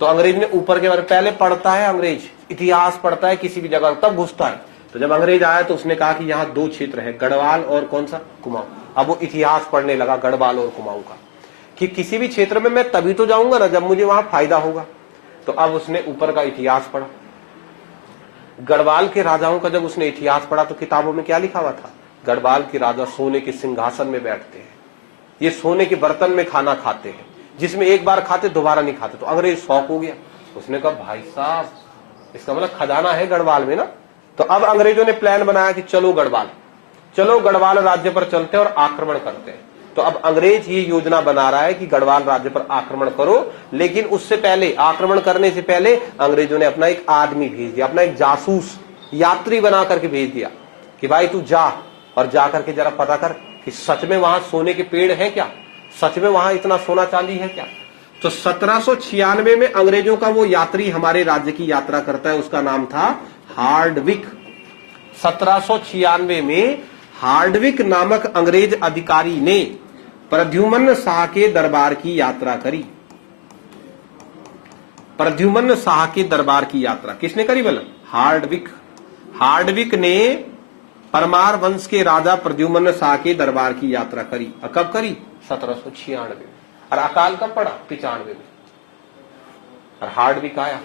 तो अंग्रेज ने ऊपर के बारे में पहले पढ़ता है, अंग्रेज इतिहास पढ़ता है किसी भी जगह, तब घुसता है। तो जब अंग्रेज आया तो उसने कहा कि यहाँ दो क्षेत्र है, गढ़वाल और कौन सा, कुमाऊं। अब वो इतिहास पढ़ने लगा गढ़वाल और कुमाऊं का, कि किसी भी क्षेत्र में मैं तभी तो जाऊंगा ना जब मुझे वहां फायदा होगा। तो अब उसने ऊपर का इतिहास पढ़ा, गढ़वाल के राजाओं का जब उसने इतिहास पढ़ा तो किताबों में क्या लिखा हुआ था, गढ़वाल के राजा सोने के सिंहासन में बैठते हैं, ये सोने के बर्तन में खाना खाते हैं, जिसमें एक बार खाते दोबारा नहीं खाते। तो अंग्रेज शौक हो गया, उसने कहा भाई साहब इसका मतलब खजाना है गढ़वाल में ना। तो अब अंग्रेजों ने प्लान बनाया कि चलो गढ़वाल राज्य पर चलते हैं और आक्रमण करते हैं। तो अब अंग्रेज ये योजना बना रहा है कि गढ़वाल राज्य पर आक्रमण करो, लेकिन उससे पहले, आक्रमण करने से पहले अंग्रेजों ने अपना एक आदमी भेज दिया, अपना एक जासूस यात्री बना करके भेज दिया कि भाई तू जा और जा करके जरा पता कर कि सच में वहां सोने के पेड़ हैं क्या, सच में वहां इतना सोना चांदी है क्या। तो 1796 में अंग्रेजों का वो यात्री हमारे राज्य की यात्रा करता है, उसका नाम था हार्डविक। 1796 में हार्डविक नामक अंग्रेज अधिकारी ने प्रद्युम्न शाह के दरबार की यात्रा करी। प्रद्युम्न शाह के दरबार की यात्रा किसने करी बोला, हार्डविक ने परमार वंश के राजा प्रद्युम्न शाह के दरबार की यात्रा करी। कब करी, 1796 में। और अकाल कब पड़ा, 95 में। और हार्डविक आया।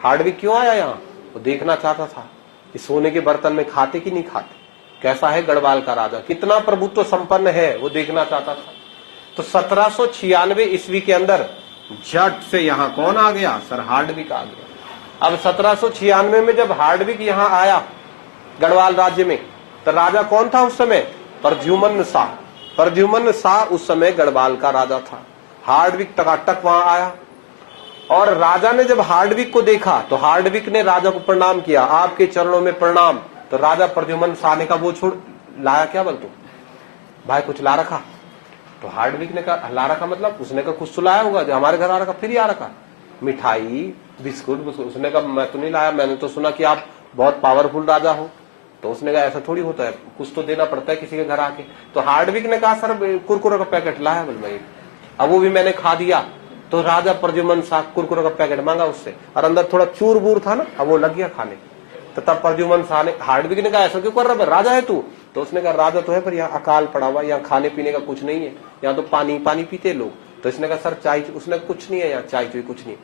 हार्डविक क्यों आया यहाँ, वो देखना चाहता था कि सोने के बर्तन में खाते कि नहीं खाते, कैसा है गढ़वाल का राजा, कितना प्रभुत्व संपन्न है, वो देखना चाहता था। तो 1796 ईस्वी के अंदर झट से यहाँ कौन आ गया, सर हार्डविक आ गया। अब 1796 में जब हार्डविक यहाँ आया गढ़वाल राज्य में, तो राजा कौन था उस समय, प्रद्युम्न शाह। प्रद्युम्न शाह उस समय गढ़वाल का राजा था। हार्डविक टकाटक वहां आया और राजा ने जब हार्डविक को देखा तो हार्डविक ने राजा को प्रणाम किया, आपके चरणों में प्रणाम। तो राजा प्रद्युम्न शाह ने कहा वो छोड़, लाया क्या बोल तू भाई, कुछ ला रखा। तो हार्डविक ने कहा ला रखा मतलब, उसने कहा कुछ तो लाया होगा जो हमारे घर आ रखा, फिर ही आ रखा, मिठाई बिस्कुट। उसने कहा मैं तो नहीं लाया, मैंने तो सुना कि आप बहुत पावरफुल राजा हो। तो उसने कहा ऐसा थोड़ी होता है, कुछ तो देना पड़ता है किसी के घर आके। तो हार्डविक ने कहा सर कुरकुरे का पैकेट लाया बोल भाई, अब वो भी मैंने खा दिया। तो राजा प्रद्युम्न शाह कुरकुरे का पैकेट मांगा उससे, और अंदर थोड़ा चूर बूर था ना, अब वो लग गया खाने। तो तब प्रद्युम्न शाह ने, हार्डविक ने कहा ऐसा क्यों कर रहा है, राजा है तू। तो उसने कहा राजा तो है पर यहाँ अकाल पड़ा हुआ, यहाँ खाने पीने का कुछ नहीं है, यहाँ तो पानी पानी पीते लोग। तो इसने कहा सर चाय, उसने कुछ नहीं है यहाँ, चाय चुई कुछ नहीं,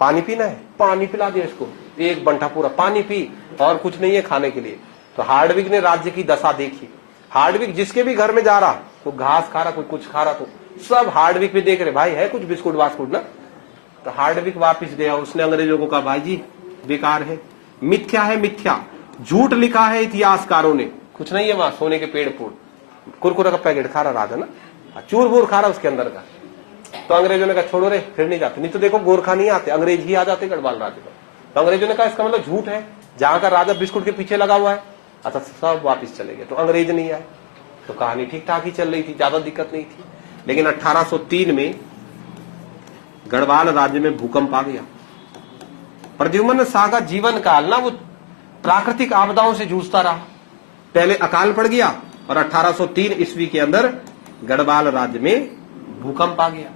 पानी पीना है, पानी पिला दिया इसको, एक बंठा पूरा पानी पी, और कुछ नहीं है खाने के लिए। तो हार्डविक ने राज्य की दशा देखी। हार्डविक जिसके भी घर में जा रहा, वो घास खा रहा, कोई कुछ खा रहा, तो सब हार्डविक भी देख रहे भाई है कुछ बिस्कुट वास्कुट ना। तो हार्डविक वापिस गया, उसने अंग्रेजों को कहा भाई जी बेकार है, मिथ्या है, मिथ्या झूठ लिखा है इतिहासकारों ने, कुछ नहीं है वहां, सोने के पेड़ फूल, कुरकुरे का पैकेट खा रहा राजा ना, चूर बूर खा रहा उसके अंदर का। तो अंग्रेजों ने कहा छोड़ो रे, फिर नहीं जाते, नहीं तो देखो गोरखा नहीं आते, अंग्रेज ही आ जाते गढ़वाल राज्य पर। तो अंग्रेजों ने कहा इसका मतलब झूठ है, जहां का राजा बिस्कुट के पीछे लगा हुआ है। अच्छा सब वापिस चले गए, तो अंग्रेज नहीं आए। तो कहानी ठीक ठाक ही चल रही थी, ज्यादा दिक्कत नहीं थी। लेकिन 1803 में गढ़वाल राज्य में भूकंप आ गया। प्रद्युम्न शाह का जीवन काल ना वो प्राकृतिक आपदाओं से जूझता रहा। पहले अकाल पड़ गया और 1803 ईस्वी के अंदर गढ़वाल राज्य में भूकंप आ गया।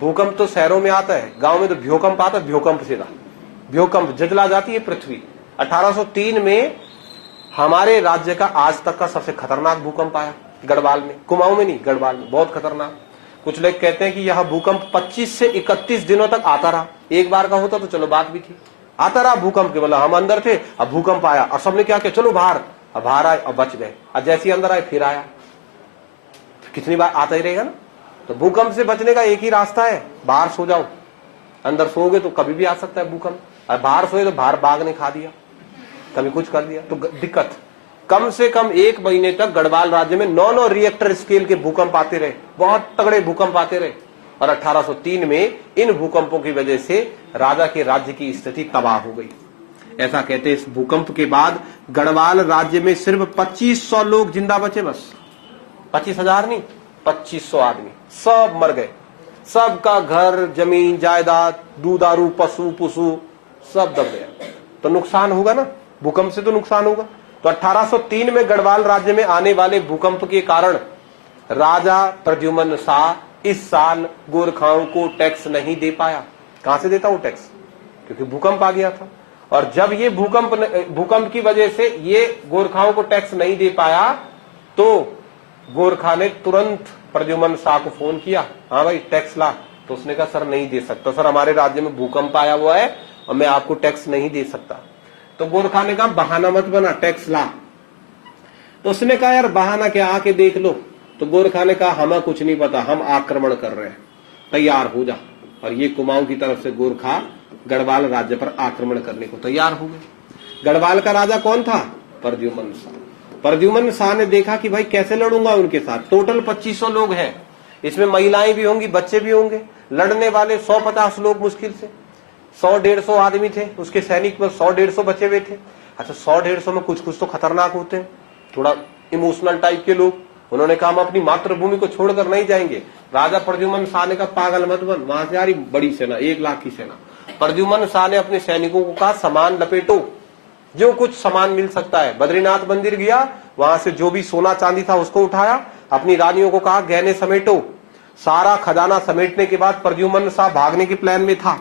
भूकंप तो शहरों में आता है, गांव में तो भूकंप आता है, भूकंप सीधा भूकंप, जजला जाती है पृथ्वी। 1803 में हमारे राज्य का आज तक का सबसे खतरनाक भूकंप आया गढ़वाल में, कुमाऊं में नहीं, गढ़वाल में, बहुत खतरनाक। कुछ लोग कहते हैं कि यह भूकंप 25 से 31 दिनों तक आता रहा। एक बार का होता तो चलो बात भी थी, आता रहा भूकंप के, बोला हम अंदर थे, अब भूकंप आया और सबने क्या किया, चलो बाहर, अब बाहर आए और बच गए, और जैसे अंदर आए फिर आया, कितनी बार आता ही रहेगा ना। तो भूकंप से बचने का एक ही रास्ता है, बाहर सो जाओ, अंदर सोओगे तो कभी भी आ सकता है भूकंप, और बाहर सोए तो बाहर बाघ ने खा दिया, कभी कुछ कर दिया तो दिक्कत। कम से कम 1 महीने तक गढ़वाल राज्य में 9 रिएक्टर स्केल के भूकंप आते रहे, बहुत तगड़े भूकंप आते रहे। और 1803 में इन भूकंपों की वजह से राजा के राज्य की स्थिति तबाह हो गई। ऐसा कहते इस भूकंप के बाद गढ़वाल राज्य में सिर्फ 2500 लोग जिंदा बचे, बस 25,000 नहीं, 2500 आदमी सब मर गए। सबका घर जमीन जायदाद दूधारू पशु पुशु सब दब गया। तो नुकसान होगा ना, भूकंप से तो नुकसान होगा। तो 1803 में गढ़वाल राज्य में आने वाले भूकंप के कारण राजा प्रद्युम्न शाह इस साल गोरखाओं को टैक्स नहीं दे पाया। कहां से देता वो टैक्स, क्योंकि भूकंप आ गया था। और जब ये भूकंप की वजह से ये गोरखाओं को टैक्स नहीं दे पाया तो गोरखा ने तुरंत प्रद्युम्न शाह को फोन किया, हाँ भाई टैक्स ला। तो उसने कहा सर नहीं दे सकता, सर हमारे राज्य में भूकंप आया हुआ है और मैं आपको टैक्स नहीं दे सकता। तो गोरखा ने कहा बहाना मत बना, टैक्स ला। तो उसने कहा यार बहाना क्या, आके देख लो। तो गोरखा ने कहा हमें कुछ नहीं पता, हम आक्रमण कर रहे हैं, तैयार हो जा। और ये कुमाऊं की तरफ से गोरखा गढ़वाल राज्य पर आक्रमण करने को तैयार हो गए। गढ़वाल का राजा कौन था, प्रद्युम्न शाह। प्रद्युम्न शाह ने देखा कि भाई कैसे लड़ूंगा उनके साथ, टोटल 2500 लोग हैं, इसमें महिलाएं भी होंगी बच्चे भी होंगे, लड़ने वाले 150 लोग मुश्किल से, 100-150 आदमी थे उसके सैनिक में, 100-150 बचे हुए थे। अच्छा 100-150 में कुछ कुछ तो खतरनाक होते हैं, थोड़ा इमोशनल टाइप के लोग। उन्होंने कहा हम अपनी मातृभूमि को छोड़कर नहीं जाएंगे। राजा प्रद्युम्न शाह ने कहा पागल मत बन, वहां से आ रही बड़ी सेना, 1 लाख की सेना। प्रद्युम्न शाह ने अपने सैनिकों को कहा सामान लपेटो, जो कुछ सामान मिल सकता है। बद्रीनाथ मंदिर गया, वहां से जो भी सोना चांदी था उसको उठाया, अपनी रानियों को कहा गहने समेटो। सारा खजाना समेटने के बाद प्रद्युम्न शाह भागने के प्लान में था।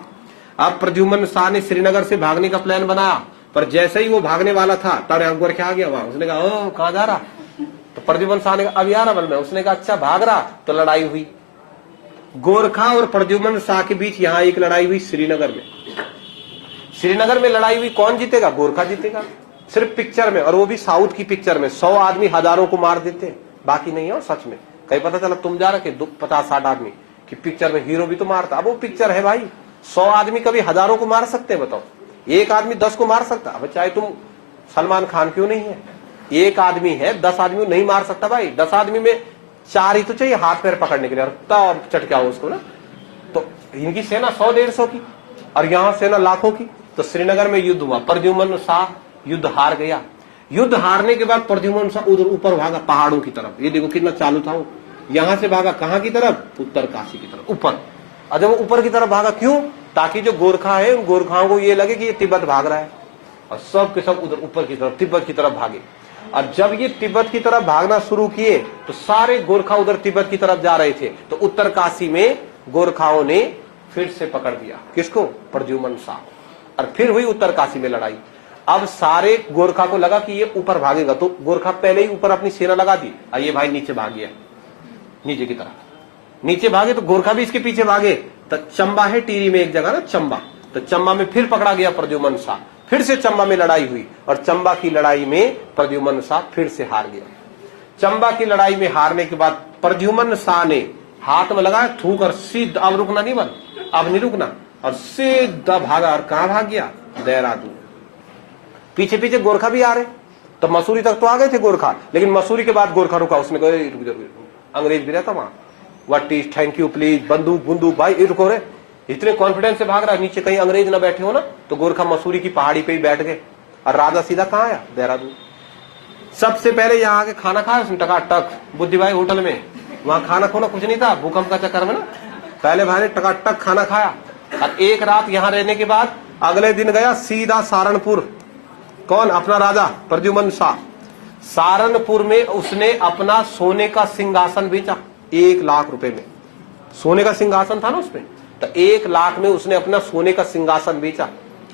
अब प्रद्युम्न शाह ने श्रीनगर से भागने का प्लान बनाया, पर जैसे ही वो भागने वाला था तब गोरखा आ गया वहां। उसने कहा ओ कहां जा रहा, तो प्रद्युम्न शाह ने कहा अब यार अमल में। उसने कहा अच्छा भाग रहा, तो लड़ाई हुई। गोरखा और प्रद्युम्न शाह के बीच यहाँ एक लड़ाई हुई श्रीनगर में। श्रीनगर में लड़ाई हुई, कौन जीतेगा, गोरखा जीतेगा। सिर्फ पिक्चर में, और वो भी साउथ की पिक्चर में 100 आदमी हजारों को मार देते, बाकी नहीं है। और सच में कहीं पता चला तुम जा रखे 50-60 आदमी की पिक्चर में हीरो भी तो मारता। अब वो पिक्चर है भाई, 100 आदमी कभी हजारों को मार सकते हैं, बताओ। एक आदमी 10 को मार सकता, अब चाहे तुम सलमान खान क्यों नहीं है, एक आदमी है 10 आदमी नहीं मार सकता भाई। 10 आदमी में 4 ही तो चाहिए हाथ पैर पकड़ने के लिए, और तब चटका हो उसको ना। तो इनकी सेना 100-150 की और यहाँ सेना लाखों की। तो श्रीनगर में युद्ध हुआ, प्रद्युम्न शाह युद्ध हार गया। युद्ध हारने के बाद प्रद्युम्न शाह उधर ऊपर भागा पहाड़ों की तरफ। ये देखो कितना चालू था वो, यहां से भागा कहां की तरफ, उत्तर काशी की तरफ, ऊपर। और जब वो ऊपर की तरफ भागा क्यों, ताकि जो गोरखा है उन गोरखाओं को ये लगे कि ये तिब्बत भाग रहा है, और सब के सब उधर ऊपर की तरफ तिब्बत की तरफ भागे। और जब ये तिब्बत की तरफ भागना शुरू किए तो सारे गोरखा उधर तिब्बत की तरफ जा रहे थे। तो उत्तर काशी में गोरखाओं ने फिर से पकड़ दिया किसको, प्रद्युम्न शाह। और फिर हुई उत्तर काशी में लड़ाई। अब सारे गोरखा को लगा कि ये ऊपर भागेगा, तो गोरखा पहले ही ऊपर अपनी सेना लगा दी, और ये भाई नीचे भाग गया, नीचे की तरफ नीचे भागे। तो गोरखा भी इसके पीछे भागे। तो चंबा है टीरी में एक जगह ना, चंबा, तो चंबा में फिर पकड़ा गया प्रद्युम्न शाह। फिर से चंबा में लड़ाई हुई, और चंबा की लड़ाई में प्रद्युम्न शाह फिर से हार गया। चंबा की लड़ाई में हारने के बाद प्रद्युम्न शाह ने हाथ में लगाया थूक, और सीधा अब रुकना नहीं, बन अब नहीं रुकना, और सीधा भागा। और कहां भाग गया, देहरादून। पीछे पीछे गोरखा भी आ रहे, तो मसूरी तक तो आ गए थे गोरखा, लेकिन मसूरी के बाद गोरखा रुका। उसने कहा अंग्रेज भी रहता वहां, what is thank you please, बंदूक बंदूक भाई ये रुको रे, इतने कॉन्फिडेंस से भाग रहा है, नीचे कहीं अंग्रेज ना बैठे हो ना। तो गोरखा मसूरी की पहाड़ी पे ही बैठ गए, और राजा सीधा कहां आया, देहरादून। सबसे पहले यहाँ आके खाना खाया उसने टकाटक बुद्धि भाई होटल में। वहां खाना खोना कुछ नहीं था, भूकंप का चक्कर में ना। पहले भाई ने टकाटक खाना खाया, और एक रात यहाँ रहने के बाद अगले दिन गया सीधा सहारनपुर। कौन, अपना राजा प्रद्युम्न शाह। सहारनपुर में उसने अपना सोने का सिंहासन बेचा 1 लाख रुपए में। सोने का सिंहासन था ना उसमें, तो 1 लाख में उसने अपना सोने का सिंहासन बेचा,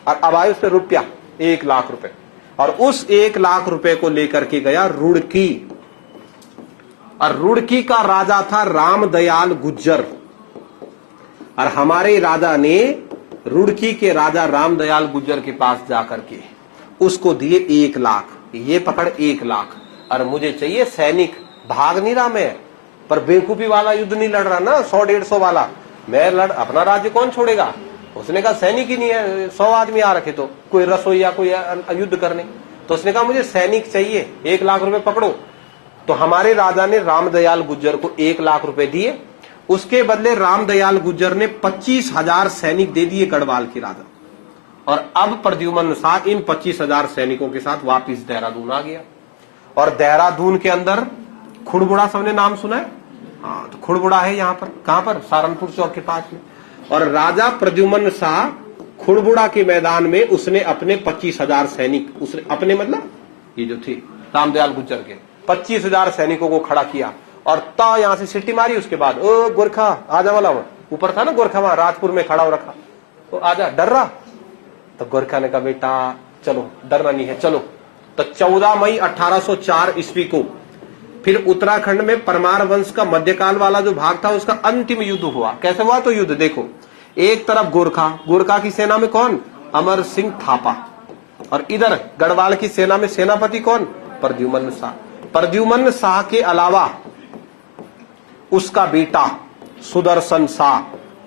और अब आए उस पर रुपया 1 लाख रुपए। और उस 1 लाख रुपए को लेकर के गया रुड़की, और रुड़की का राजा था रामदयाल गुज्जर। और हमारे राजा ने रुड़की के राजा रामदयाल गुज्जर के पास जाकर के उसको दिए 1 लाख। ये पकड़ 1 लाख, और मुझे चाहिए सैनिक। भाग नहीं रहा मैं, पर बेवकूफी वाला युद्ध नहीं लड़ रहा ना, 100-150 वाला। मैं लड़, अपना राज्य कौन छोड़ेगा। उसने कहा सैनिक ही नहीं है, 100 आदमी आ रखे, तो कोई रसोईया कोई युद्ध करने। तो उसने कहा मुझे सैनिक चाहिए, 1 लाख रुपए पकड़ो। तो हमारे राजा ने रामदयाल गुज्जर को 1 लाख रुपए दिए। उसके बदले रामदयाल गुज्जर ने 25,000 सैनिक दे दिए गढ़वाल के राजा। और अब प्रद्युम्न शाह इन 25,000 सैनिकों के साथ वापिस देहरादून आ गया। और देहरादून के अंदर खुड़बुड़ा, सबने नाम सुना है? हाँ, तो खुड़बुड़ा है यहाँ पर, कहां पर? सहारनपुर चौक के पास में। और राजा प्रद्युम्न शाह खुड़बुड़ा के मैदान में उसने अपने 25,000 सैनिक, उसने अपने मतलब ये जो थे रामदयाल गुज्जर के 25,000 सैनिकों को खड़ा किया और ता यहां से सिटी मारी। उसके बाद ओ गोरखा आजा वाला, वो ऊपर था ना गोरखा, वहां राजपुर में खड़ा हो रखा, तो आजा, डर रहा? तो गोरखा ने कहा बेटा चलो, डरना नहीं है, चलो। तो 14 मई 1804 ईस्वी को फिर उत्तराखंड में परमार वंश का मध्यकाल वाला जो भाग था उसका अंतिम युद्ध हुआ। कैसे हुआ? तो युद्ध देखो, एक तरफ गोरखा, गोरखा की सेना में कौन? अमर सिंह थापा, और इधर गढ़वाल की सेना में सेनापति कौन? प्रद्युम्न शाह। प्रद्युम्न शाह के अलावा उसका बेटा सुदर्शन शाह,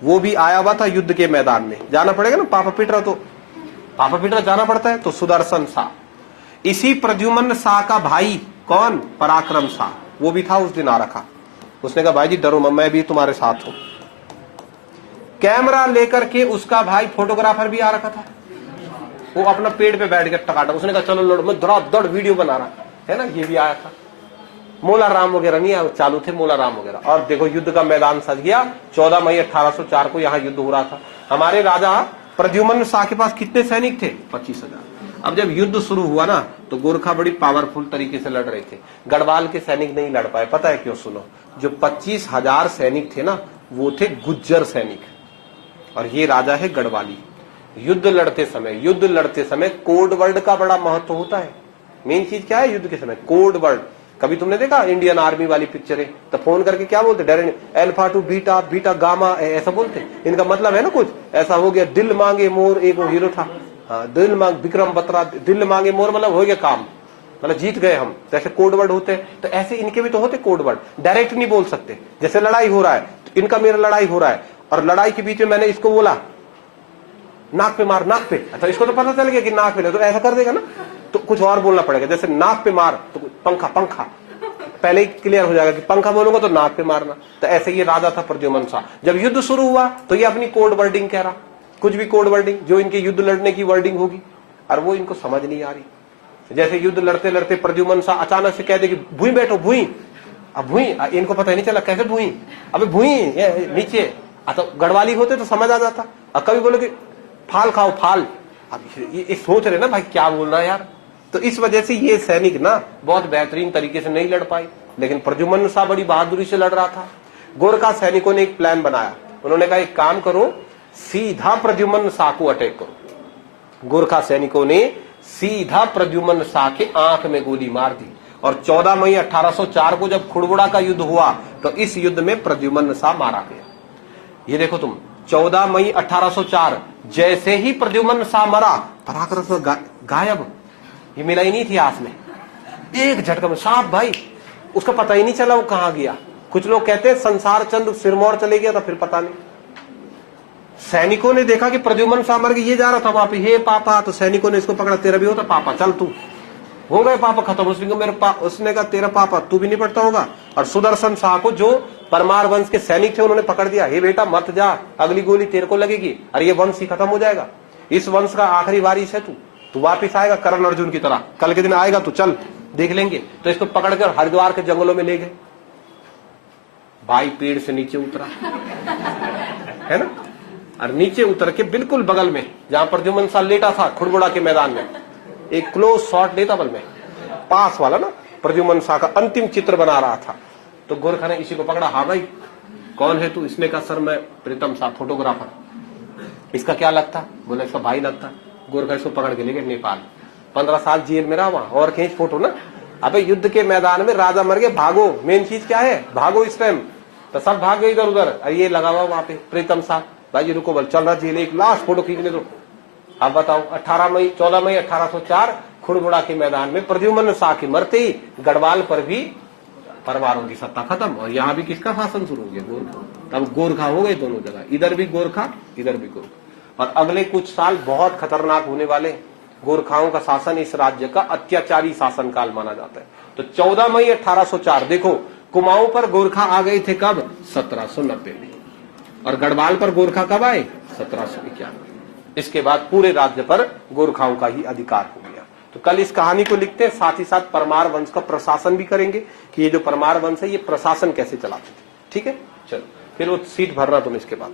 वो भी आया हुआ था युद्ध के मैदान में। जाना पड़ेगा ना, पापा पिटरा, तो पापा पिटरा जाना पड़ता है, तो सुदर्शन शाह। इसी प्रद्युम्न शाह का भाई कौन? पराक्रम शाह, वो भी था उस दिन आ रखा। उसने कहा भाई जी डरो मत, मैं भी तुम्हारे साथ हूं। कैमरा लेकर के उसका भाई फोटोग्राफर भी आ रखा था, वो अपना पेड़ पे बैठ के टकाटा। उसने कहा चलो लड़ो, मैं दौड़ वीडियो बना रहा है ना, ये भी आया था। मोला राम वगैरह नहीं आया, चालू थे मोला राम वगैरह। और देखो युद्ध का मैदान सज गया। 14 मई 1804 को यहाँ युद्ध हो रहा था। हमारे राजा प्रद्युम्न शाह के पास कितने सैनिक थे? 25,000। अब जब युद्ध शुरू हुआ ना, तो गोरखा बड़ी पावरफुल तरीके से लड़ रहे थे, गढ़वाल के सैनिक नहीं लड़ पाए। पता है क्यों? सुनो, जो 25,000 सैनिक थे ना, वो थे गुज्जर सैनिक, और ये राजा है गढ़वाली। युद्ध लड़ते समय कोड वर्ड का बड़ा महत्व होता है। मेन चीज क्या है युद्ध के समय? Code word. कभी तुमने देखा इंडियन आर्मी वाली पिक्चरें, तो फोन करके क्या बोलते? Direct alpha two beta, beta gamma, ऐसा बोलते। इनका मतलब है ना कुछ ऐसा हो गया, दिल मांगे मोर, एक वो हीरो था, हाँ, दिल मांग, विक्रम बत्रा, दिल मांगे मोर, मतलब हो गया काम, मतलब जीत गए हम। तो ऐसे कोड वर्ड होते हैं, तो ऐसे इनके भी तो होते कोड वर्ड। डायरेक्ट नहीं बोल सकते। जैसे लड़ाई हो रहा है, तो इनका मेरा लड़ाई हो रहा है, और लड़ाई के बीच में मैंने इसको बोला नाक पे मार, नाक पे, अच्छा इसको तो पता चल गया कि नाक पे, तो ऐसा कर देगा ना, तो कुछ और बोलना पड़ेगा। जैसे नाक पे मार, तो पंखा, पंखा पहले ही क्लियर हो जाएगा कि पंखा बोलूंगा तो नाक पे मारना। तो ऐसे ये राजा था प्रद्युम्न शाह। जब युद्ध शुरू हुआ तो ये अपनी कोड वर्डिंग कह रहा, कुछ भी कोड वर्डिंग जो इनके युद्ध लड़ने की वर्डिंग होगी, और वो इनको समझ नहीं आ रही। जैसे युद्ध लड़ते लड़ते प्रद्युम्न शाह अचानक से कह दे कि भूई बैठो, भूई। अब भूई, इनको पता ही नहीं चला कैसे भूई, अबे भूई नीचे। तो गढ़वाली होते तो समझ आ जाता। और कभी बोले कि फाल खाओ, फाल। अब ये सोच रहे ना भाई क्या बोल रहा है यार। तो इस वजह से ये सैनिक ना बहुत बेहतरीन तरीके से नहीं लड़ पाए। लेकिन प्रद्युम्न शाह बड़ी बहादुरी से लड़ रहा था। गोरखा सैनिकों ने एक प्लान बनाया। उन्होंने कहा एक काम करो, सीधा प्रद्युम्न शाह को अटैक करो। गोरखा सैनिकों ने सीधा प्रद्युम्न शाह के आंख में गोली मार दी। और 14 मई 1804 को जब खुड़बुड़ा का युद्ध हुआ, तो इस युद्ध में प्रद्युम्न शाह मारा गया। ये देखो तुम, 14 मई 1804 जैसे ही प्रद्युम्न शाह मरा, पराक्रम गायब। ये मिला ही नहीं थी आस में, एक झटका में साहब भाई, उसका पता ही नहीं चला वो कहां गया। कुछ लोग कहते हैं संसार चंद सिरमौर चले गया था, फिर पता नहीं। सैनिकों ने देखा कि प्रद्युम्न शाह मर गए, ये जा रहा था वहां पे, हे पापा, तो सैनिकों ने इसको पकड़ा, तेरा भी होता पापा, चल तू। हो गए पापा खत्म। उसने कहा तेरा पापा तू भी निपटता होगा। और सुदर्शन शाह को, जो परमार वंश के सैनिक थे, उन्होंने पकड़ दिया। हे बेटा मत जा, अगली गोली तेरे को लगेगी, अरे ये वंश ही खत्म हो जाएगा, इस वंश का आखिरी वारिस है तू वापिस आएगा कर्ण अर्जुन की तरह, कल के दिन आएगा तू, चल देख लेंगे। तो इसको पकड़कर हरिद्वार के जंगलों में ले गए। भाई पेड़ से नीचे उतरा है ना, और नीचे उतर के बिल्कुल बगल में जहां प्रद्युम्न शाह लेटा था खुड़बुड़ा के मैदान में, एक क्लोज शॉट लेता बल में पास वाला ना, प्रद्युम्न शाह का अंतिम चित्र बना रहा था। तो गोरखा ने इसी को पकड़ा। हाँ भाई कौन है तू? इसने कहा सर मैं प्रीतम शाह, फोटोग्राफर। इसका क्या लगता? बोला इसका भाई लगता। गोरखा इसको पकड़ के ले गए नेपाल, 15 साल जेल में रहा वहां, और खींच फोटो ना। अबे युद्ध के मैदान में राजा मर गए, भागो, मेन चीज क्या है, भागो इस टाइम। तो सब भाग गए इधर उधर, और ये लगा हुआ वहां पे प्रीतम शाह। भाई जी रुको, बल चल रहा जेल, एक लास्ट फोटो खींचने दो। अब बताओ 14 मई 1804 खुड़बुड़ा के मैदान में प्रद्युम्न शाह के मरते ही गढ़वाल पर भी परमारों की सत्ता खत्म, और यहाँ भी किसका शासन शुरू हो गया? गोरखा। तब गोरखा हो गए दोनों जगह, इधर भी गोरखा, इधर भी गोरखा। और अगले कुछ साल बहुत खतरनाक होने वाले। गोरखाओं का शासन इस राज्य का अत्याचारी शासनकाल माना जाता है। तो 14 मई 1804 देखो, कुमाऊं पर गोरखा आ गए थे कब? 1790 में। और गढ़वाल पर गोरखा कब आए? 1791। इसके बाद पूरे राज्य पर गोरखाओं का ही अधिकार हो गया। तो कल इस कहानी को लिखते हैं, साथ ही साथ परमार वंश का प्रशासन भी करेंगे कि ये जो परमार वंश है ये प्रशासन कैसे चलाते थे। ठीक है, चलो फिर वो सीट भरना तुम इसके बाद।